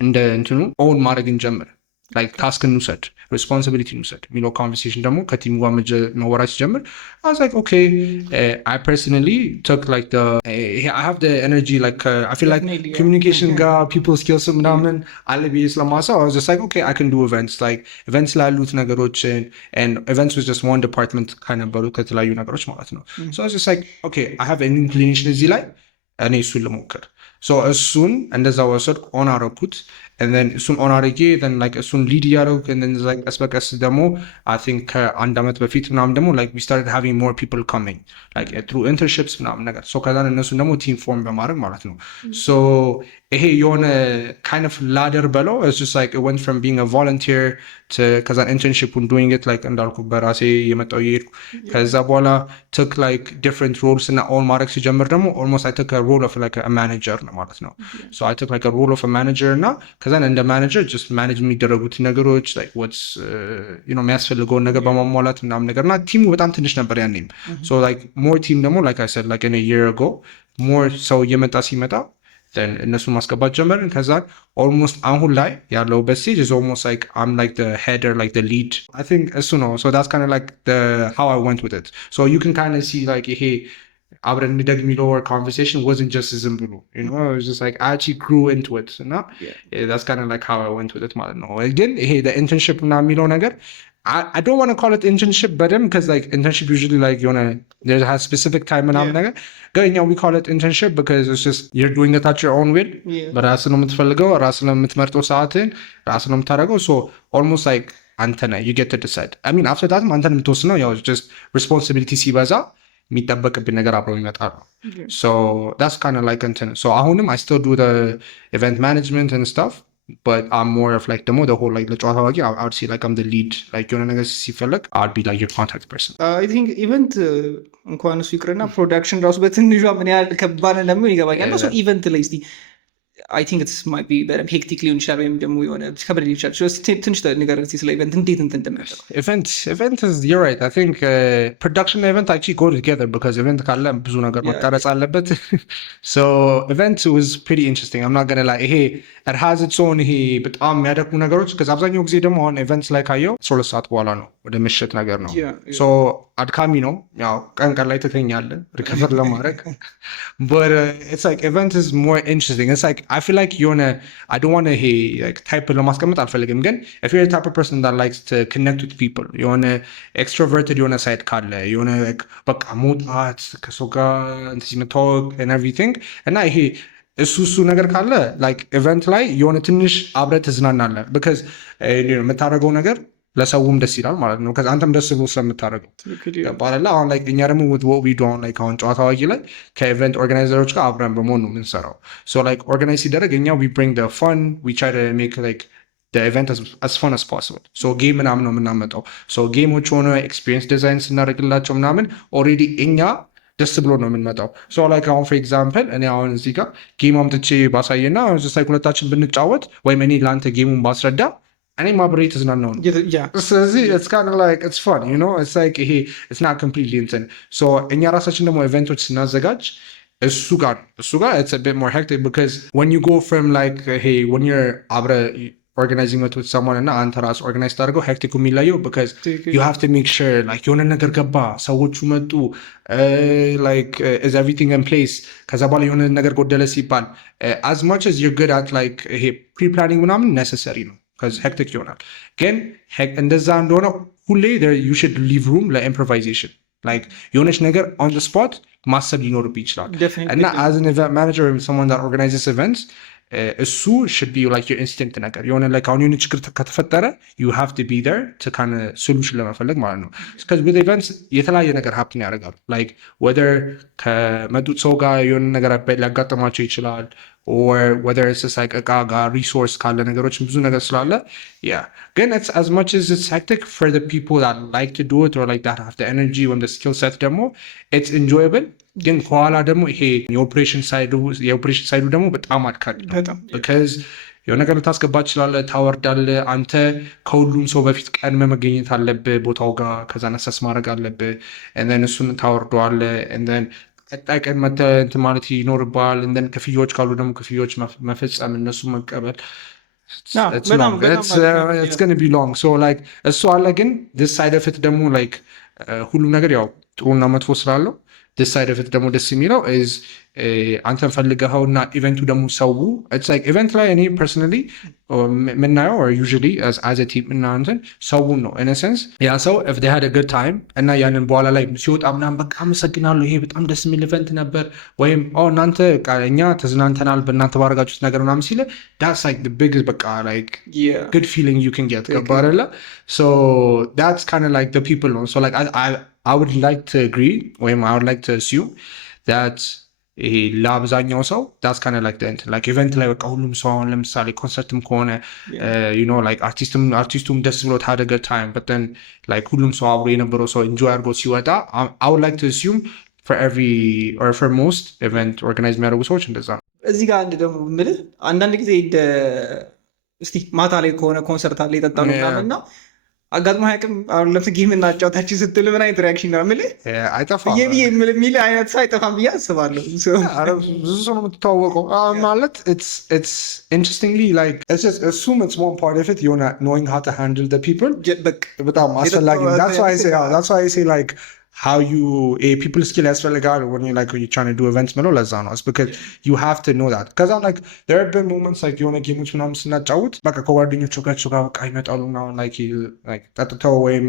እንደ እንትኑ own ማድረግ እንጀምር like task እንውሰድ responsibility እንውሰድ ሚለው conversation ደግሞ ከቲም ጋር መወራት ሲጀምር I was like okay I personally took like the I have the energy like I feel like communication ጋር people skills ምናምን አለ ብዬ ስለማሰብ I was just like okay I can do events like events ላሉት ነገሮችን and events was just one department ከነበሩ ከተለያዩ ነገሮች ማለት ነው so I was just like okay I have an inclination እዚህ ላይ እኔ እሱን ልሞክር so እሱን እንደዛ ወሰድኩ ኦን አረኩት and then እሱን ኦን አርጌ then like እሱን ሊድ ያደረኩ and then like ቀስ ደግሞ I think ከአንድ ዓመት በፊት ምናምን ደግሞ like we started having more people coming like through internships ምናምን ነገር so ከዛን እነሱን ደግሞ ቲም ፎርም በማድረግ ማለት ነው so ይሄ የሆነ kind of ladder በለው it's just like it went from being a volunteer to ከዛን internship and doing it like እንዳልኩ በራሴ የመጣው ይሄድኩ ከዛ በኋላ took like different roles እና ኦን ማድረግ ሲጀምር ደግሞ almost I took a role of like a manager ነው ማለት ነው so I took like a role of a manager እና ከዛን እንደ manager just manage የሚደረጉት ነገሮች like what's you know የሚያስፈልገውን ነገር በማሟላት ምናምን ነገር እና ቲሙ በጣም ትንሽ ነበር ያኔም so like more team ደግሞ like I said like in a year ago more ሰው እየመጣ ሲመጣ then እነሱን ማስገባት ጀመርን ከዛ almost አሁን ላይ ያለው በስቴጅ is almost like I'm like the header like the lead I think እሱ ነው so that's kind of like the how I went with it so you can kind of see like ይሄ አብረን እንደግ የሚለው conversation wasn't just ዝም ብሎ you know it was just like I actually grew into it እና that's kind of like how I went with it ማለት ነው ግን ይሄ the internship እና የሚለው ነገር I don't want to call it internship but because like internship usually like you know there has specific time and ነገር ግን we call it internship because it's just you're doing it at your own will but ራስህ ነው የምትፈልገው ራስህ ነው የምትመርጠው ሰዓትን ራስህ ነው የምታደርገው so almost like አንተ ነህ you get to decide I mean after that አንተ ነው የምትወስነው ያው just responsibility ሲበዛ የሚጠበቅብን ነገር አብረው ይመጣሉ። so that's kind of like እንትን so አሁንም I still do the event management and stuff but I'm more of like the whole like ለጨዋታ ዋጊ I would say like I'm the lead like የሆነ ነገር ሲፈልግ I'd be like your contact person. I think ኢቨንት እንኳን እሱ ይቅርና ፕሮዳክሽን ራሱ በትንሿ ምን ያህል ከባድ እንደሚሆን ይገባኛል። so ኢቨንት ላይ እስቲ I think it might be በደንብ ሄክቲክ ሊሆን ይችላል ወይም ደግሞ የሆነ ከበድ ሊሆን ይችላል። ትንሽ ነገር ስለ ኢቨንት እንዴት እንትን እንደሚያደርገው event is you're right. I think production and event actually go together because event ካለ ብዙ ነገር መቀረጽ አለበት. so event was pretty interesting. I'm not gonna lie. ይሄ it has its own ይሄ በጣም የሚያደክሙ ነገሮች because አብዛኛው ጊዜ ደግሞ አሁን events ላይ ካየው 12 ሰዓት በኋላ ነው ወደ ምሽት ነገር ነው so አድካሚ ነው። ያው ቀን ላይ ትተኛለህ ሪከቨር ለማድረግ but it's like event is more interesting. It's like I feel like I don't want to like type ለማስቀመጥ አልፈልግም ግን if you're the type of person that likes to connect with people extroverted side ካለ like በቃ መውጣት ከሰው ጋር እንትን መተዋወቅ and everything እና ይሄ እሱ ነገር ካለ like event ላይ ትንሽ አብረህ ትዝናናለህ because የምታደርገው ነገር ለሰውም ደስ ይላል ማለት ነው ከዛ አንተም ደስ ብሎ ስለምታደርገው ባላላ አሁን like እኛ ደግሞ with what we do on like አሁን ጨዋታ ዋጊ ላይ ከኢቨንት ኦርጋናይዘሮች ጋር አብረን በመሆን ነው የምንሰራው so like organize ሲደረግ እኛ we bring the fun we try to make like the event as fun as possible so game ምናምን ነው የምናመጣው so ጌሞች ሆነ ኤክስፒሪየንስ ዲዛይን ስናደርግላቸው ምናምን already እኛ ደስ ብሎ ነው የምንመጣው so like አሁን for example እኔ አሁን እዚህ ጋር ጌም አምጥቼ ባሳየና ሁለታችን ብንጫወት ወይም እኔ ለአንተ ጌሙን ባስረዳ እኔ ማብሬ ተዝናናው ነው ስለዚህ it's kind of like it's fun it's like it's not completely እንትን so እኛ ራሳችን ደግሞ ኢቨንቶች ስናዘጋጅ እሱ ጋር it's a bit more hectic because when you go from like when you're አብረ organizing with someone እና አንተ ራስ organize ታደርገው hectic የሚለየው because you have to make sure like የሆነ ነገር ገባ ሰዎቹ መጡ like is everything in place ከዛ በኋላ የሆነ ነገር ጎደለ ሲባል as much as you're good at like pre-planning ምናምን necessary ነው because hectic ይሆናል ግን እንደዛ እንደሆነ ሁሌ you should leave room ለimprovisation like የሆነች ነገር on the spot ማሰብ ሊኖርብህ ይችላል እና as an event manager or someone that organizes events እሱ should be like your instinct ነገር የሆነ like አሁን የሆነ ችግር ከተፈጠረ you have to be there to kind of solution ለመፈለግ ማለት ነው because with events የተለያየ ነገር happen ያደርጋሉ like whether ከመጡት ሰው ጋር የሆነ ነገር ሊያጋጥማቸው ይችላል or whether it's just like እቃ ጋር resource ካለ ነገሮች ብዙ ነገር ስላለ ግን it's as much as it's hectic for the people that like to do it or like that have the energy and the skill set ደግሞ it's enjoyable ግን ከኋላ ደግሞ ይሄ የኦፕሬሽን ሳይዱ ደግሞ በጣም አድካሚ ነው because የሆነ ነገር ልታስገባ ትችላለህ ታወርዳለህ አንተ ከሁሉም ሰው በፊት ቀድመ መገኘት አለብህ ቦታው ጋር ከዛ ነሰስ ማድረግ አለብህ and then እሱን ታወርደዋለህ and then ቀጣይ ቀን መተህ እንትን ማለት ይኖርብሃል and then ክፍያዎች ካሉ ደግሞ ክፍያዎች መፈጸም እነሱ መቀበል it's going to be long so like እሱ አለ ግን this side of it ደግሞ like ሁሉም ነገር ያው ጥሩና መጥፎ ስላለው this side of it ደግሞ ደስ የሚለው is አንተን ፈልገኸውና ኢቨንቱ ደግሞ ሰው it's like event ላይ እኔ personally ምናየው or usually as a team እና እንትን ሰውን ነው in a sense ያ ሰው if they had a good time እና ያንን በኋላ ላይ ሲወጣ ምናምን በቃ አመሰግናለሁ ይሄ በጣም ደስ የሚል ኢቨንት ነበር ወይም እናንተ እኛ ተዝናንተናል በእናንተ ባረጋችሁት ነገር ምናምን ሲለ that's like the biggest በቃ like good feeling you can get ገባረላ so that's kind of like the people know so like I would like to agree or I would like to assume that ለአብዛኛው ሰው that's kind of like the like event ላይ በቃ ሁሉም ሰው አሁን ለምሳሌ ኮንሰርትም ከሆነ like አርቲስቱም ደስ ብሎት had a good time but then like ሁሉም ሰው አብሮ የነበረው ሰው enjoy አድርጎ ሲወጣ I would like to assume for every or for most event organize የሚያደርጉ ሰዎች እንደዛ ነው። እዚህ ጋር አንድ ደግሞ የምልህ አንዳንድ ጊዜ እስቲ ማታ ላይ ከሆነ ኮንሰርት አለ የጠጣሉ ምናምንና አጋጥሞ አያውቅም አሁን ለምሳሌ ጌም እናጫውታችን ስትል ምን አይነት ሪያክሽን ነው የምልህ አይጠፋም የሚል አይነት ሰው አይጠፋም ብዬ አስባለሁ ብዙ ሰው ነው የምትተዋወቀው ማለት it's interestingly like it's just assume it's one part of it you're not knowing how to handle the people በጣም አስፈላጊ that's why I say like how you people skill ያስፈልጋል when you're trying to do events ምለው ለዛ ነው it's because you have to know that because I'm like there have been moments like የሆነ ጌሞች ምናምን ስናጫውት በቃ ከጓደኞቹ ጋር በቃ ይመጣሉ ምናምን like ጠጥተው ወይም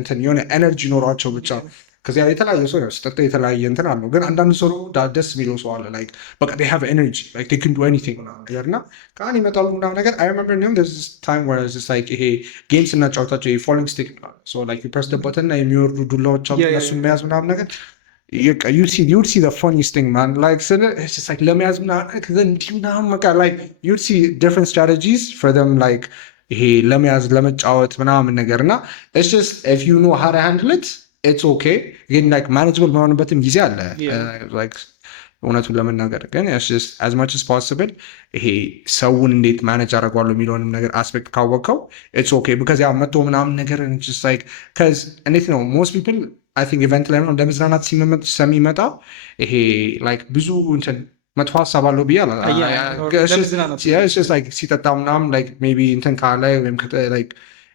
እንትን የሆነ ኤነርጂ ኖሯቸው ብቻ ከዚያ የተለያየ ሰው ነው ስጠጣ የተለያየ እንትን አለው ግን አንዳንድ ሰው ደስ የሚለው ሰው አለ like በቃ they have energy like they can do anything እና ከአን ይመጣሉ ምናምን ነገር I remember there's this time where it's just like ይሄ ጌም ስናጫውታቸው falling stick so like you press the button እና የሚወርዱ ዱላዎች አሉ እነሱ መያዝ ምናምን ነገር you'd see the funniest thing, man. Like, so it's just like ለመያዝ ምናምን then ምናምን በቃ like you'd see different strategies for them, like ይሄ ለመያዝ ለመጫወት ምናምን ነገር እና it's just if you know how to handle it, it's okay. ግን like manageable መሆንበትም ጊዜ አለ like እውነቱን ለመናገር ግን it's just as much as possible ይሄ ሰውን እንዴት ማኔጅ አደርገዋለሁ የሚለውንም ነገር አስፔክት ካወቀው it's okay because ያው መቶ ምናምን ነገር just like because እንዴት ነው most people I think event ላይ ነው ለመዝናናት ሲመጣ ይሄ like ብዙ እንትን መጥፎ ሀሳብ አለው ብዬ ሲጠጣ ምናምን like maybe እንትን ካለ ወይም like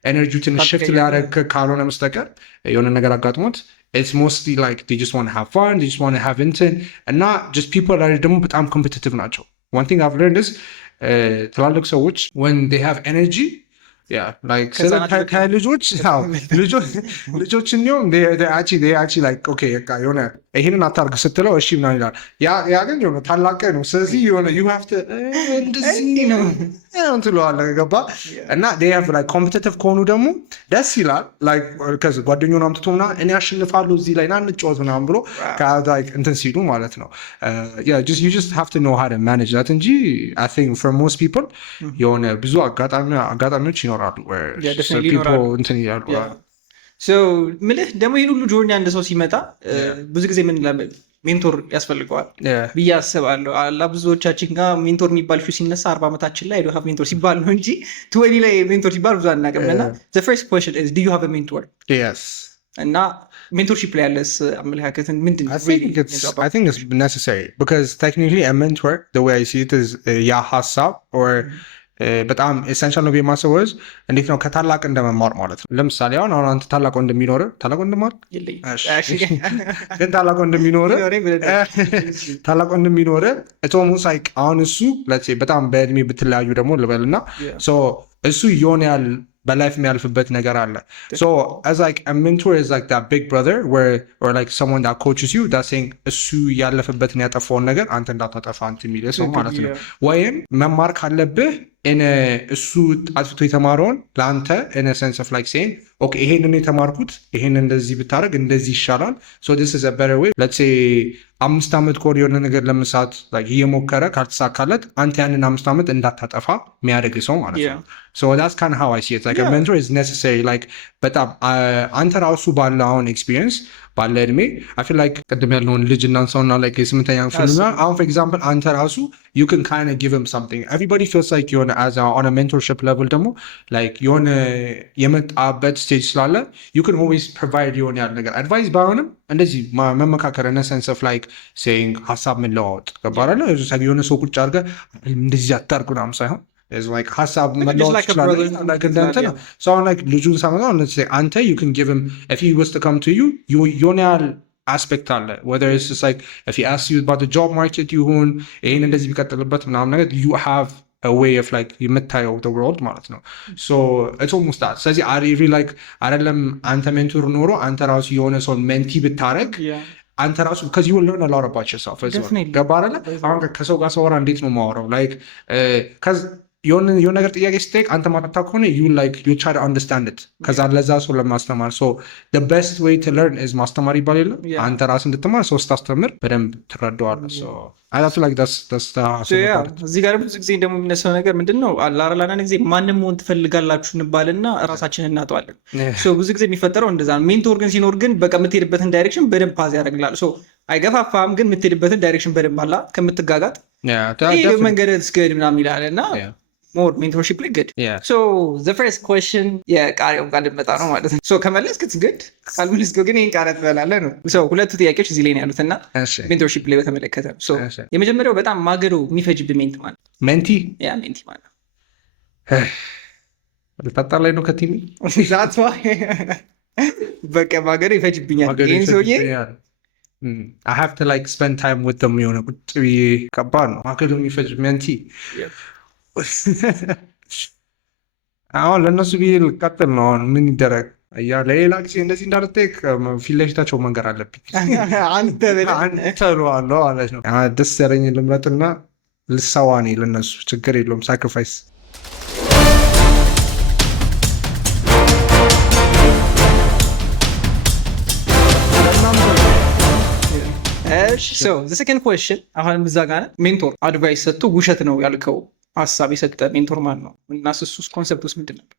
ኤነርጂው ትንሽ ሽፍት ሊያደርግ ካልሆነ መስጠቀር የሆነ ነገር አጋጥሞት it's mostly like they just want to have fun, they just want to have እንትን እና just people are ደግሞ በጣም competitive ናቸው. One thing I've learned is ትላልቅ ሰዎች when they have energy ልጆች እንዲሁም like okay የሆነ ይሄንን አታርግ ስትለው እሺ ምናምን ይላል ያ ግን የሆነ ታላቅ ነው ስለዚህ የሆነ you have to እንደዚህ ነው ትለዋለህ ገባ እና they have like competitive ከሆኑ ደግሞ ደስ ይላል like because ጓደኛውን አምጥቶ ምናምን እኔ አሸንፋለሁ እዚህ ላይ ና እንጫወት ምናምን ብሎ like እንትን ሲሉ ማለት ነው you just have to know how to manage that እንጂ I think for most people የሆነ ብዙ አጋጣሚዎች ይኖራሉ እንትን ይላሉ ምልህ ደግሞ ይህን ሁሉ ጆርኒ አንድ ሰው ሲመጣ ብዙ ጊዜ ምን ሜንቶር ያስፈልገዋል ብዬ አስባለሁ። ብዙዎቻችን ጋር ሜንቶር የሚባል ሲነሳ 40 ዓመታችን ላይ ሀብ ሜንቶር ሲባል ነው እንጂ 20 ላይ ሜንቶር ሲባል ብዙ አናውቅም። እና the first question is do you have a mentor? Yes. እና ሜንቶርሺፕ ላይ ያለስ አመለካከትን ምንድን ነው? I think it's necessary because technically a mentor the way I see it is ያ ሀሳብ or በጣም ኤሰንሻል ነው የማስበው እንዴት ነው ከታላቅ እንደመማር ማለት ነው። ለምሳሌ አሁን አንተ ታላቅ እንደሚኖር ታላቅ እንደማር ግን ታላቅ እንደሚኖር እቶሙስ like አሁን እሱ let's say በጣም በእድሜ ብትለያዩ ደግሞ ልበልና so እሱ ይሆናል በላይፍ የሚያልፍበት ነገር አለ so as like a mentor is like that big brother where or like someone that coaches you that saying እሱ ያለፈበትን ያጠፋውን ነገር አንተ እንዳታጠፋ አንተ የሚል ሰው ማለት ነው። ወይም መማር ካለብህ እሱ አጥፍቶ የተማረውን ለአንተ in a sense of like saying okay ይሄንን የተማርኩት ይሄንን እንደዚህ ብታረግ እንደዚህ ይሻላል so this is a better way let's say 5 ዓመት ኮር የሆነ ነገር ለመስራት like እየሞከረ ካልተሳካለት አንተ ያንን 5 ዓመት እንዳታጠፋ የሚያደርግ ሰው ማለት ነው so that's kind of how I see it like a mentor is necessary like በጣም አንተ ራሱ ባለ አሁን experience ባለ እድሜ I feel like ቅድም ያለውን ልጅ እናንሳውና like የስምንተኛ ክፍልና አሁን for example አንተ ራሱ you can kind of give him something everybody feels like የሆነ as on a mentorship level ደግሞ like የሆነ የመጣበት ስቴጅ ስላለ you can always provide የሆነ ያለ ነገር advice ባይሆንም እንደዚህ መመካከር in a sense of like saying ሀሳብ ምን ለዋወጥ ገባራለ የሆነ ሰው ቁጭ አድርገህ እንደዚህ አታርጉ ምናምን ሳይሆን is like ሀሳብ መለወጥ ይችላል like እንደንተ ነው so like ልጁን ሳመጣው let's say አንተ you can give him if he was to come to you የሆነ ያህል aspect አለ whether it's just like if he asks you about the job market ይሁን ይሄን እንደዚህ ቢቀጥልበት ምናምን ነገር you have a way of like የምታየው the world ማለት ነው so it's almost that ስለዚህ I really like አይደለም አንተ ሜንቶር ኖሮ አንተ ራሱ የሆነ ሰው ሜንቲ ብታረግ አንተ ራሱ because you will learn a lot about yourself as well ገባራለ አሁን ከሰው ጋር ሰወራ እንዴት ነው ማወራው like cuz የሆነ ነገር ጥያቄ ስትጠይቅ አንተ ማጣጣ ከሆነ you try to understand it ከዛ ለዛ ሰው ለማስተማር so the best way to learn is ማስተማር ይባል የለም አንተ ራስ እንድትማር ሰው ስታስተምር በደንብ ትረዳዋለህ so I also like that's እዚህ ጋር ብዙ ጊዜ ደግሞ የሚነሳው ነገር ምንድነው አላራላና ጊዜ ማንም መሆን ትፈልጋላችሁ እንባልና ራሳችንን እናጠዋለን so ብዙ ጊዜ የሚፈጠረው እንደዛ ሜንቶር ግን ሲኖር ግን በቃ የምትሄድበትን ዳይሬክሽን በደንብ ፓዝ ያደርግላል so አይገፋፋም ግን የምትሄድበትን ዳይሬክሽን በደንብ አላ ከምትጋጋጥ ይሄ መንገድ እስከድ ምናምን ይላልና more mentorship like good so the first question ቃሪያውን ቃል ልመጣ ነው ማለት ነው so ከመለስክ it's good ካልመለስክ ግን ይሄን ቃል ትበላለህ ነው so ሁለቱ ጥያቄዎች እዚህ ላይ ነው ያሉትና mentorship ላይ በተመለከተ ነው so የመጀመሪያው በጣም ማገዶ የሚፈጅብ ሜንት ማለት ሜንቲ ሜንቲ ማለት ልፈጣር ላይ ነው ከቲሚ that's why በቃ ማገዶ ይፈጅብኛል ይሄን ሰውዬ I have to like spend time with them የሆነ ቁጭ ብዬ ከባድ ነው ማገዶ የሚፈጅ ሜንቲ አሁን ለእነሱ ብዬ ልቀጥል ነው አሁን ምን ይደረግ ለሌላ ጊዜ እንደዚህ እንዳልጠይቅ ፊት ለፊታቸው መንገር አለብኝ አንተ ለዋለሁ ማለት ነው ደስ ያለኝ ልምረጥና ልሰዋኔ ለእነሱ ችግር የለውም ሳክሪፋይስ the second question አሁን እዛ ጋር ሜንቶር አድቫይስ ሰጥቶ ውሸት ነው ያልከው ሀሳብ የሰጠ ሜንቶር ማን ነው? እና እሱስ ኮንሰፕት ውስጥ ምንድን ነበር?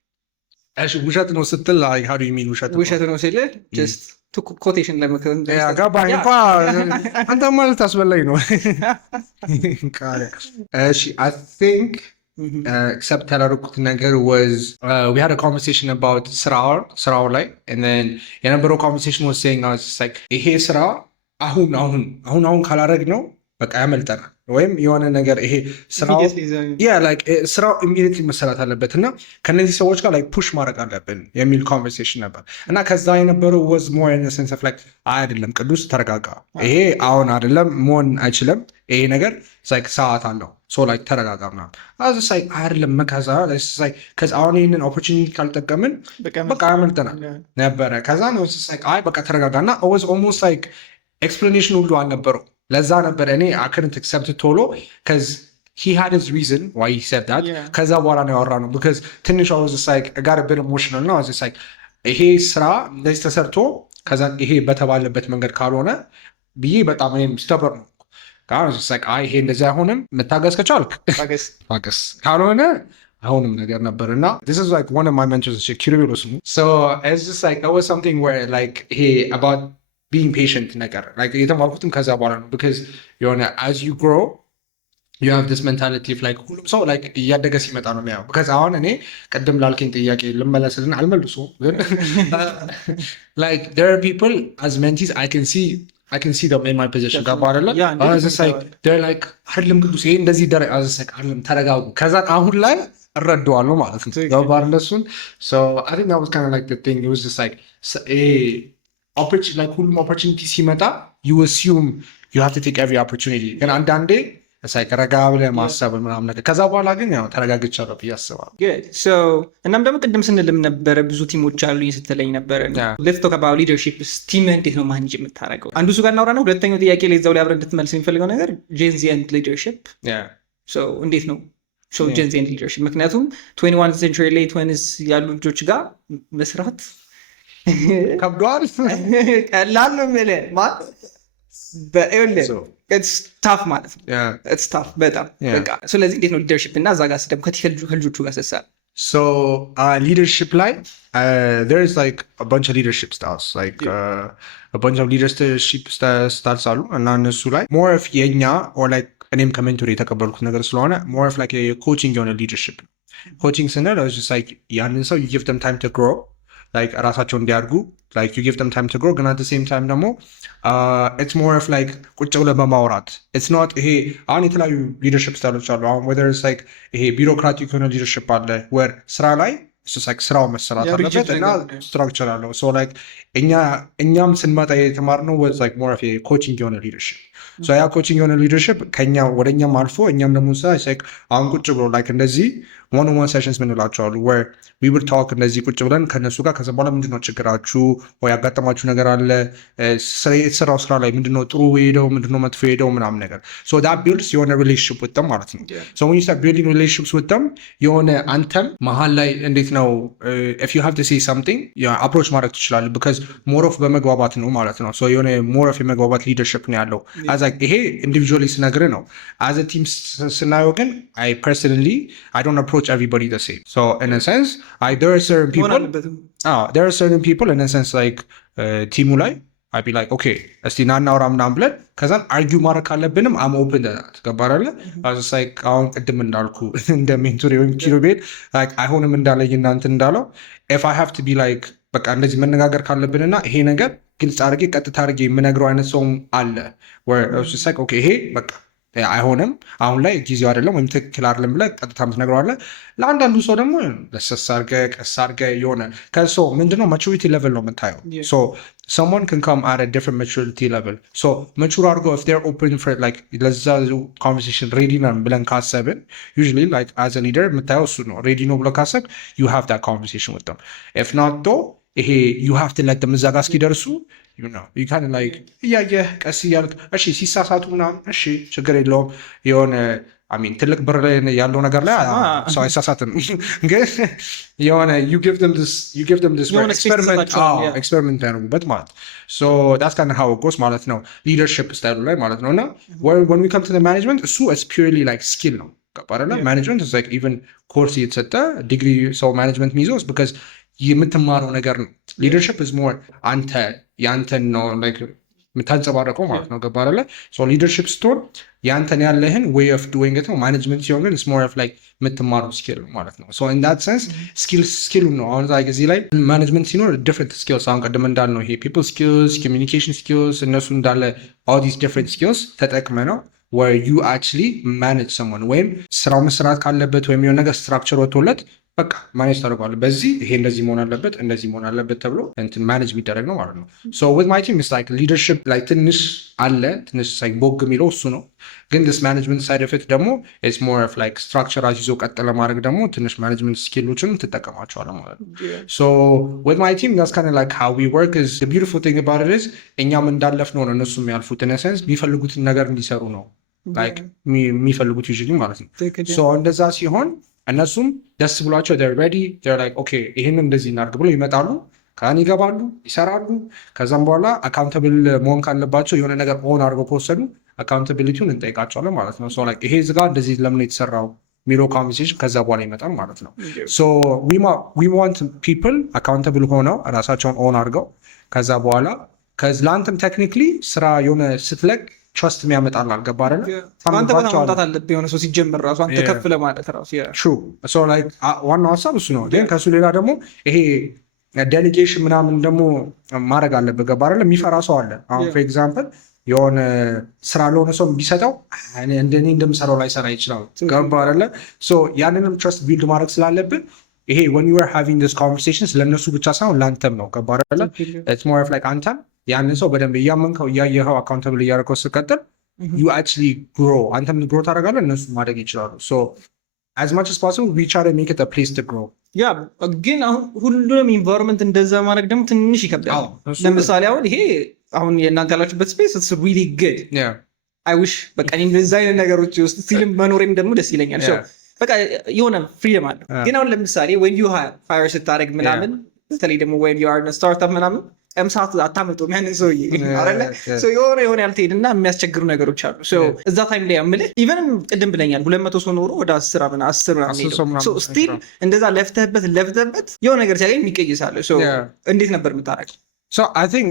እሺ ውሸት ነው ስትል how do you mean ውሸት ነው ሲል just ኮቴሽን ገባኝ እንኳ አንተ ማለት አስበላኝ ነው። እሺ I think accept ያላደረኩት ነገር was we had a conversation about ስራው ላይ and then የነበረው conversation was saying I was just like ይሄ ስራ አሁን ካላረግ ነው በቃ ያመልጠናል ወይም የሆነ ነገር ይሄ ስራው ኢሚዲየትሊ መሰራት አለበት እና ከነዚህ ሰዎች ጋር ፑሽ ማድረግ አለብን የሚል ኮንቨርሴሽን ነበር እና ከዛ የነበረው was more in the sense of አይደለም ቅዱስ ተረጋጋ፣ ይሄ አሁን አይደለም መሆን አይችልም፣ ይሄ ነገር ሰዓት አለው ተረጋጋ ምናምን አይደለም መካዛ ከዛ አሁን ይህንን ኦፖርቹኒቲ ካልጠቀምን በቃ ያመልጠናል ነበረ። ከዛ ነው በቃ ተረጋጋ እና was almost explanation ሁሉ አልነበረው። ለዛ ነበር እኔ I couldn't accept it ቶሎ because he had his reason why he said that. ከዛ በኋላ ነው ያወራ ነው because ትንሽ I was just I got a bit emotional ነው I was just ይሄ ስራ እንደዚህ ተሰርቶ ከዛ ይሄ በተባለበት መንገድ ካልሆነ ብዬ በጣም እኔም stubborn ነው ይሄ እንደዚህ አይሆንም፣ መታገስ ከቻልክ ታገስ፣ ካልሆነ አይሆንም ነገር ነበር እና this is one of my mentors ኪሩቤሎስ ነው so it's just that was something where ይሄ about being patient ነገር የተማርኩትም ከዛ በኋላ ነው because የሆነ as you grow you have this mentality of ሁሉም ሰው እያደገ ሲመጣ ነው የሚያየው because አሁን እኔ ቅድም ላልከኝ ጥያቄ ልመለስልን አልመልሱም ግን there are people as mentees I can see them in my position ጋር ባለ they're አይደለም ቅዱስ ይሄ እንደዚህ ደረ አይደለም ተረጋጉ ከዛ አሁን ላይ እረዳዋለሁ ማለት ነው ጋር እንደሱን so I think that was kind of the thing. It was just ሁሉም ኦፖርቹኒቲ ሲመጣ you assume you have to take every opportunity ግን አንዳንዴ ረጋ ብለህ ማሰብ ምናምን ነገር ከዛ በኋላ ግን ያው ተረጋግቻለሁ ብዬ አስባለሁ። እናም ደግሞ ቅድም ስንልም ነበረ ብዙ ቲሞች አሉኝ ስትለኝ ነበረ let's talk about leadership ቲም እንዴት ነው ማኔጅ የምታደርገው? አንዱ እሱ ጋር እናውራ ነው። ሁለተኛው ጥያቄ ላይ እዛው ላይ አብረን እንድትመልስ የሚፈልገው ነገር Gen Z and leadership እንዴት ነው Gen Z and leadership ምክንያቱም 21st century late 20s ያሉ ልጆች ጋር መስራት ከብዷል ቀላል ነው የምልህ ታፍ ማለት ነው ታፍ በጣም በቃ ስለዚህ እንዴት ነው ሊደርሺፕ እና እዛ ጋር ስደም ከልጆቹ ጋር ሰሳል so leadership there is a bunch of leadership styles a bunch of leadership styles አሉ እና እነሱ ላይ more of የኛ or እኔም ከሜንቶር የተቀበልኩት ነገር ስለሆነ more of coaching የሆነ leadership coaching ስንል ያንን ሰው you give them time to grow ራሳቸው እንዲያድጉ you give them time to grow ግን at the same time ደግሞ it's more of ቁጭ ብለህ በማውራት it's not ይሄ አሁን የተለያዩ ሊደርሺፕ ስታይሎች አሉ። አሁን whether it's ይሄ ቢሮክራቲክ የሆነ ሊደርሺፕ አለ where ስራ ላይ ስራው መሰራት አለበት እና ስትራክቸር አለው so እኛም ስንመጣ የተማርነው was more of a coaching የሆነ ሊደርሺፕ so ያ ኮቺንግ የሆነ ሊደርሺፕ ከኛ ወደኛም አልፎ እኛም ደግሞ አሁን ቁጭ ብሎ እንደዚህ one on one sessions ምንላቸው አሉ where we would talk እንደዚህ ቁጭ ብለን ከነሱ ጋር ከዛ በኋላ ምንድነው ችግራችሁ ወይ ያጋጠማችሁ ነገር አለ የተሰራው ስራ ላይ ምንድነው ጥሩ ሄደው ምንድነው መጥፎ ሄደው ምናምን ነገር so that builds የሆነ relationship with them ማለት ነው so when you start building relationships with them የሆነ አንተም መሀል ላይ እንዴት ነው if you have to say something approach ማድረግ ትችላለህ because more of በመግባባት ነው ማለት ነው so የሆነ more of የመግባባት leadership ነው ያለው as ይሄ individually ስነግርህ ነው as a team ስናየው ግን I personally I don't approach everybody the same so in a sense there are certain people in a sense team ላይ I'd be okay እስቲ ናናውራ ምናምን ብለን ከዛን አርጊው ማድረግ ካለብንም I'm open to that ገባራለ as አሁን ቅድም እንዳልኩ እንደ ሜንቶር ወይም ኪሩቤል አይሆንም እንዳለኝ እናንተ እንዳለው if I have to be በቃ እንደዚህ መነጋገር ካለብንና ይሄ ነገር ግልጽ አድርጌ ቀጥታ አድርጌ የምነግረው አይነት ሰውም አለ where it's just okay ይሄ በቃ አይሆንም አሁን ላይ ጊዜው አይደለም ወይም ትክክል አይደለም ብለህ ቀጥታ የምትነግረው አለ። ለአንዳንዱ ሰው ደግሞ ለሰስ አድርገህ ቀስ አድርገህ የሆነ ከሶ ምንድነው maturity level ነው የምታየው so someone can come at a different maturity level so mature አድርገው if they're open for ለዛ conversation ready ነው ብለን ካሰብን usually as a leader የምታየው እሱ ነው ready ነው ብለህ ካሰብ you have that conversation with them if not though ይሄ you have to let them እዛ ጋር እስኪደርሱ you kind of እያየህ ቀስ እያልክ እሺ ሲሳሳቱ ምናምን እሺ ችግር የለውም የሆነ ትልቅ ብር ያለው ነገር ላይ ሰው አይሳሳትም ግን የሆነ you give them this experiment ያደርጉበት ማለት so that's kind of how it goes ማለት ነው leadership style ላይ ማለት ነው እና when we come to the management እሱ is purely like skill ነው ቀባረና management is like even course የተሰጠ ዲግሪ ሰው management የሚይዘው because የምትማረው ነገር ነው leadership is more አንተ ያንተን ነው like የምታንጸባረቀው ማለት ነው ገባረለ so leadership ስትሆን ያንተን ያለህን way of doing it ነው management ሲሆን ግን it's more of like የምትማረው skill ማለት ነው so in that sense skill ነው አሁን እዚህ ላይ management ሲኖር different skills አሁን ቀደም እንዳልነው ይሄ people skills communication skills እነሱ እንዳለ all these different skills ተጠቅመ ነው where you actually manage someone ወይም ስራው መስራት ካለበት ወይም የሆነ ነገር structure ወጥቶለት በቃ ማኔጅ ታደርገዋለህ በዚህ ይሄ እንደዚህ መሆን አለበት እንደዚህ መሆን አለበት ተብሎ እንትን ማኔጅ የሚደረግ ነው ማለት ነው so with my team it's like leadership like ትንሽ አለ ትንሽ like ቦግ የሚለው እሱ ነው ግን this management side of it ደግሞ it's more of like structure ይዞ ቀጥለ ማድረግ ደግሞ ትንሽ management skillዎችን ትጠቀማቸዋለህ ማለት ነው so with my team that's kind of like how we work is the beautiful thing about it is እኛም እንዳለፍነው ነው እነሱ የሚያልፉት in a sense የሚፈልጉትን ነገር እንዲሰሩ ነው like የሚፈልጉት usually ማለት ነው so እንደዛ ሲሆን እነሱም ደስ ብሏቸው they're ready they're like okay ይሄንን እንደዚህ እናድርግ ብሎ ይመጣሉ ካን ይገባሉ ይሰራሉ ከዛም በኋላ አካውንታብል መሆን ካለባቸው የሆነ ነገር ኦን አድርገው ከወሰዱ አካውንታቢሊቲውን እንጠይቃቸዋለን ማለት ነው so like ይሄ ዝጋ እንደዚህ ለምን የተሰራው ሚሮ ኮንቨርሴሽን ከዛ በኋላ ይመጣል ማለት ነው so we want people accountable ሆነው ራሳቸውን ኦን አድርገው ከዛ በኋላ ከዝላንተም ቴክኒካሊ ስራ የሆነ ስትለቅ trust የሚያመጣል አልገባረለ አንተ በጣም ማውጣት አለብህ የሆነ ሰው ሲጀምር ራሱ አንተ ከፍ ለማለት ራሱ true so like ዋናው ሀሳብ እሱ ነው ግን ከሱ ሌላ ደግሞ ይሄ ዴሊጌሽን ምናምን ደግሞ ማድረግ አለብህ ገባረለ የሚፈራ ሰው አለ አሁን for example የሆነ ስራ ለሆነ ሰው ቢሰጠው እንደኔ እንደምሰራው ላይ ሰራ ይችላል ገባረለ so ያንንም trust build ማድረግ ስላለብህ ይሄ when you are having this conversations ለነሱ ብቻ ሳይሆን ላንተም ነው ገባረለ it's more of like አንተም ያንን ሰው በደንብ እያመንከው እያየኸው አካውንታብል እያደረገው ስቀጥል you actually grow አንተም grow ታደርጋለህ እነሱ ማድረግ ይችላሉ so as much as possible we try to make it a place to grow ግን አሁን ሁሉንም ኢንቫይሮንመንት እንደዛ ማድረግ ደግሞ ትንሽ ይከብዳል ለምሳሌ አሁን ይሄ አሁን የእናንተ ያላችሁበት ስፔስ it's really good I wish በቃ እንደዛ አይነት ነገሮች ውስጥ ሲልም መኖሬም ደግሞ ደስ ይለኛል በቃ የሆነ ፍሪደም አለ ግን አሁን ለምሳሌ when you hire ስታደርግ ምናምን በተለይ ደግሞ when you are in a startup ምናምን እምሳት አታመጡም ያንን ሰውዬ አይደለ ሶ የሆነ ያልተሄድና የሚያስቸግሩ ነገሮች አሉ ሶ እዛ ታይም ላይ ያምልህ ኢቨን ቅድም ብለኛል 200 ሰው ኖሮ ወደ 10 ሶ ስቲል እንደዛ ለፍተህበት የሆነ ነገር ሲያገኝ የሚቀይሳለ ሶ እንዴት ነበር የምታረገው So I think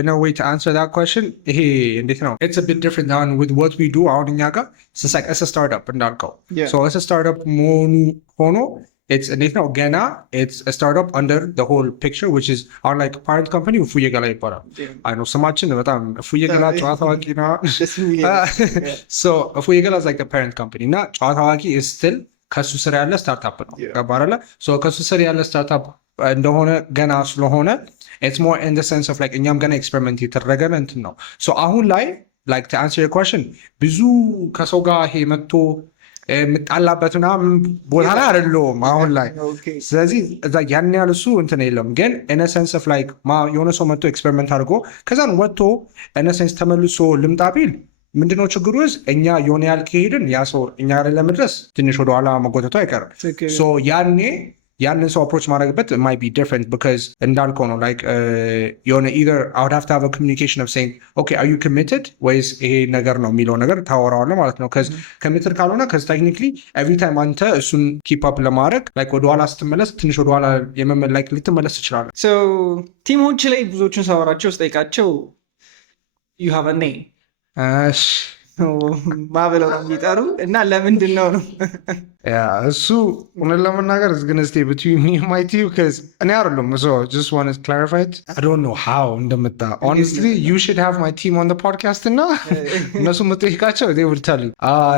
in a way to answer that question, it's a bit different than with what we do out in Yaga. It's like as a startup and not go. So as a startup, it's it's a startup under the whole picture, which is our like parent company. Ufuyegala ipara. I know so much in the Ufuyegala Chawatawaki na. So Ufuyegala is like the parent company. Na Chawatawaki is still Kasusariala startup. Gabarala. So Kasusariala startup እንደሆነ ገና ስለሆነ it's more in the sense of like እኛም ገና ኤክስፐሪመንት የተደረገን እንትን ነው so አሁን ላይ like to answer your question ብዙ ከሰው ጋር ይሄ መጥቶ የምጣላበት ምናምን ቦታ ላይ አይደለሁም አሁን ላይ ስለዚህ እዛ ያን ያህል እሱ እንትን የለም ግን in a sense of like የሆነ ሰው መጥቶ ኤክስፐሪመንት አድርጎ ከዛን ወጥቶ in a sense ተመልሶ ልምጣ ቢል ምንድነው ችግሩ እኛ የሆነ ያህል ከሄድን ያ ሰው እኛ ላይ ለመድረስ ትንሽ ወደኋላ መጎተቱ አይቀርም so ያንን ሰው approach ማድረግበት might be different because እንዳልከው ነው like የሆነ either I would have to have a communication of saying okay are you committed ወይስ ይሄ ነገር ነው የሚለው ነገር ታወራዋለህ ማለት ነው because committed ካልሆነ because technically every time አንተ እሱን keep up ለማድረግ like ወደኋላ ስትመለስ ትንሽ ወደኋላ like ልትመለስ ትችላለህ so ቲሞች ላይ ብዙዎችን ሳወራቸው ስጠይቃቸው you have a name ማበለው ነው የሚጠሩ እና ለምንድን ነው እሱ እውነት ለመናገር is gonna stay between me and my team because እኔ አይደለም so just want to clarify it I don't know how እንደምታ honestly you should have my team on the podcast እና እነሱ መጠይቃቸው they will tell you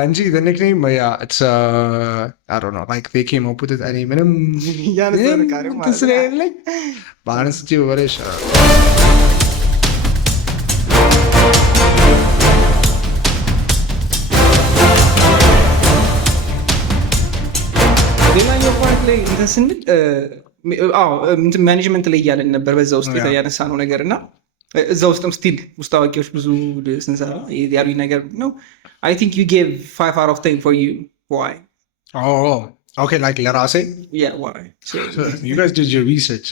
እንጂ the nickname it's I don't know like they came up with it እኔ ምንም ስለሌለኝ በአንስቲ በበለ ይሻላል ሌላኛው ፖይንት ላይ እንትን ስንል ማኔጅመንት ላይ እያለን ነበር በዛ ውስጥ ያነሳ ነው ነገር እና እዛ ውስጥም ስቲል ውስጥ አዋቂዎች ብዙ ስንሰራ ያሉኝ ነገር ነው I think you gave 5 out of 10 for you. Why? Oh, okay, like ለራሴ? Yeah, why? So, you guys did your research.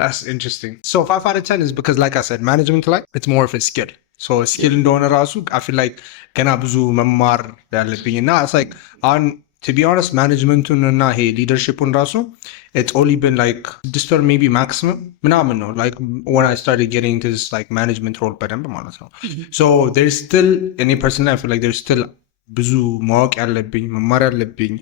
That's interesting. So 5 out of 10 is because, like I said, management like it's more of a skill. So skill እንደሆነ ራሱ I feel like ገና ብዙ መማር ያለብኝ እና it's like on to be honest ማኔጅመንቱን እና ይሄ ሊደርሺፑን ራሱ it's only been like 6 or maybe maximum ምናምን ነው like when I started getting into this like management role በደንብ ማለት ነው. So there's still any person I feel like there's still ብዙ ማወቅ ያለብኝ መማር ያለብኝ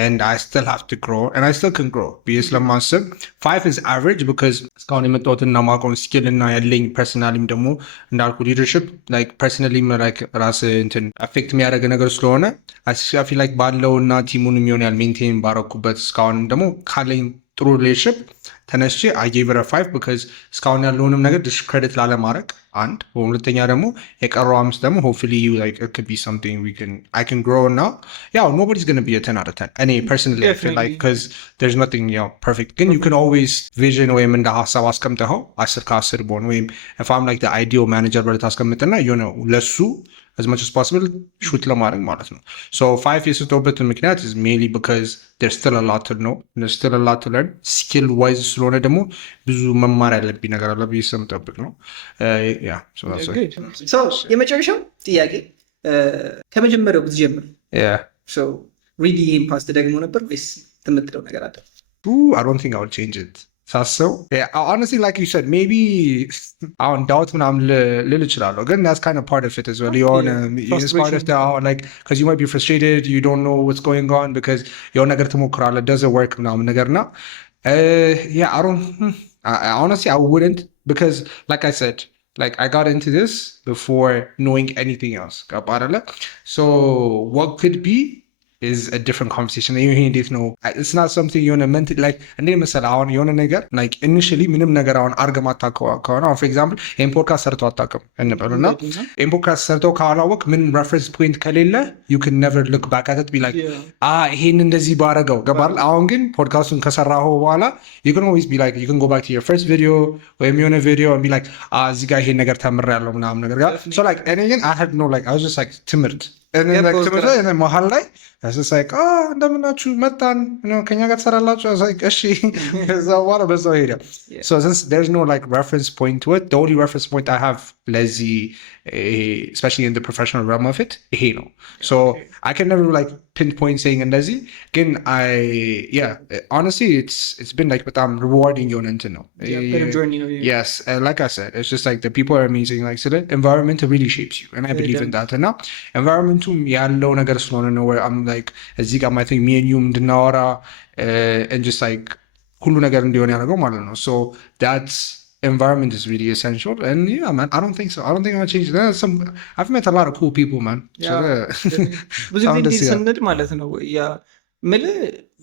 and I still have to grow and I still can grow ብዬ ስለማስብ 5 is average because እስካሁን የመጣሁትና ማውቀውን ስኪል እና ያለኝ ፐርሰናሊም ደግሞ እንዳልኩ ሊደርሽፕ like personally like ራስ እንትን አፌክት የሚያደርግ ነገር ስለሆነ I feel like ባለው እና ቲሙን የሚሆን ያህል ሜንቴን ባረኩበት እስካሁን ደግሞ ካለኝ ጥሩ ሪሌሽንሽፕ ተነስቼ I gave it a 5 because እስካሁን ያለውንም ነገር ዲስክሬዲት ላለማድረግ አንድ ሁለተኛ ደግሞ የቀረው 5 ደግሞ hopefully like it could be something I can grow now. Yeah, nobody's going to be a 10 out of 10. Any personally I feel like because there's nothing perfect. Again, you can always vision ወይም እንደ ሐሳብ አስቀምጠው 10 ከ10 በሆነ ወይም if I'm like the ideal manager ብለህ ታስቀምጥና ለሱ as much as possible shoot ለማድረግ ማለት ነው. So 5 የሰጠሁበት ምክንያት is mainly because there's still a lot to know, there's still a lot to learn. Skill wise ስለሆነ ደግሞ ብዙ መማር ያለብኝ ነገር አለ ብዬ ስለምጠብቅ ነው. Yeah, so that's it. So የመጨረሻው ጥያቄ ከመጀመሪያው ብትጀምር so really ይሄን ፓስት ደግሞ ነበር ወይስ የምትለው ነገር አለ? I don't think I would change it. So yeah, honestly, like you said, maybe on doubt ምናምን ልል እችላለሁ ግን that's kind of part of it as well. It's part of the like because you might be frustrated, you don't know what's going on because የሆነ ነገር ትሞክራለህ doesn't work ምናምን ነገርና yeah, honestly I wouldn't because like I said like I got into this before knowing anything else. So what could be is a different conversation. It's not something you want to mental like and then mesela አሁን የሆነ ነገር like initially ምንም ነገር አሁን አርገህ ማታውቀው ከሆነ for example ይሄን ፖድካስት ሰርተው አታውቅም እንበልና ይሄን ፖድካስት ሰርተው ካላወቅ ምን reference point ከሌለ you can never look back at it be like ይሄን እንደዚህ ባረገው ገባል። አሁን ግን ፖድካስቱን ከሰራኸው በኋላ you can always be like you can go back to your first video ወይም የሆነ video and be like እዚህ ጋር ይሄን ነገር ተምሬያለሁ ምናምን ነገር ጋር so like and again I had no like I was just like ትምህርት and then like ትምህርት and then መሀል ላይ I was just like እንደምናችሁ መጣን ከኛ ጋር ትሰራላችሁ I was like እሺ ከዛ በኋላ በዛው ሄደ. So since there's no like reference point to it, the only reference point I have ለዚህ especially in the professional realm of it ይሄ ነው. So I can never like pinpoint saying እንደዚህ ግን honestly it's been like በጣም rewarding የሆነ እንትን ነው. Yes, and like I said it's just like the people are amazing like so the environment really shapes you and I believe in that እና environmentum ያለው ነገር ስለሆነ ነው where I'm like እዚህ ጋር I think me and you እንድናወራ and just like ሁሉ ነገር እንዲሆን ያደርገው ማለት ነው. So that's environment is really essential and yeah man I don't think I'll change that. I've met a lot of cool people man. ብዙ ጊዜ ስንድ ማለት ነው ያ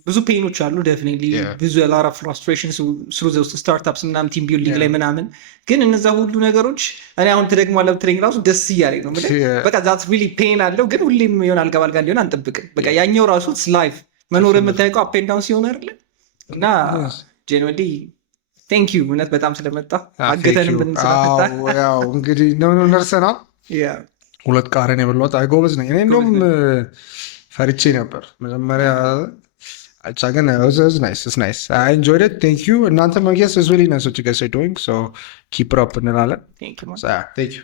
ብዙ ፔኖች አሉ definitely ብዙ a lot of frustrations through the startups ምናምን team building ላይ ምናምን ግን እነዛ ሁሉ ነገሮች እኔ አሁን ትደግማለህ ብትለኝ ራሱ ደስ እያለኝ ነው በቃ that's really pain አለው ግን ሁሌም ይሆን አልጋ ባልጋ እንዲሆን አንጠብቅም በቃ ያኛው ራሱ it's life መኖር የምታውቀው up and down ሲሆን አይደል እና genuinely thank you እውነት በጣም ስለመጣ አገተንም ብንሰራታ ያው እንግዲህ ነው ነርሰናል ሁለት ቃረን የበለጠ አይጎበዝ ነኝ እኔ እንደውም ፈርቼ ነበር መጀመሪያ Again, it was nice. It's nice. I enjoyed it. Thank you. And Nantam, I guess it's really nice what you guys are doing. So keep it up and all that. Thank you. So, thank you.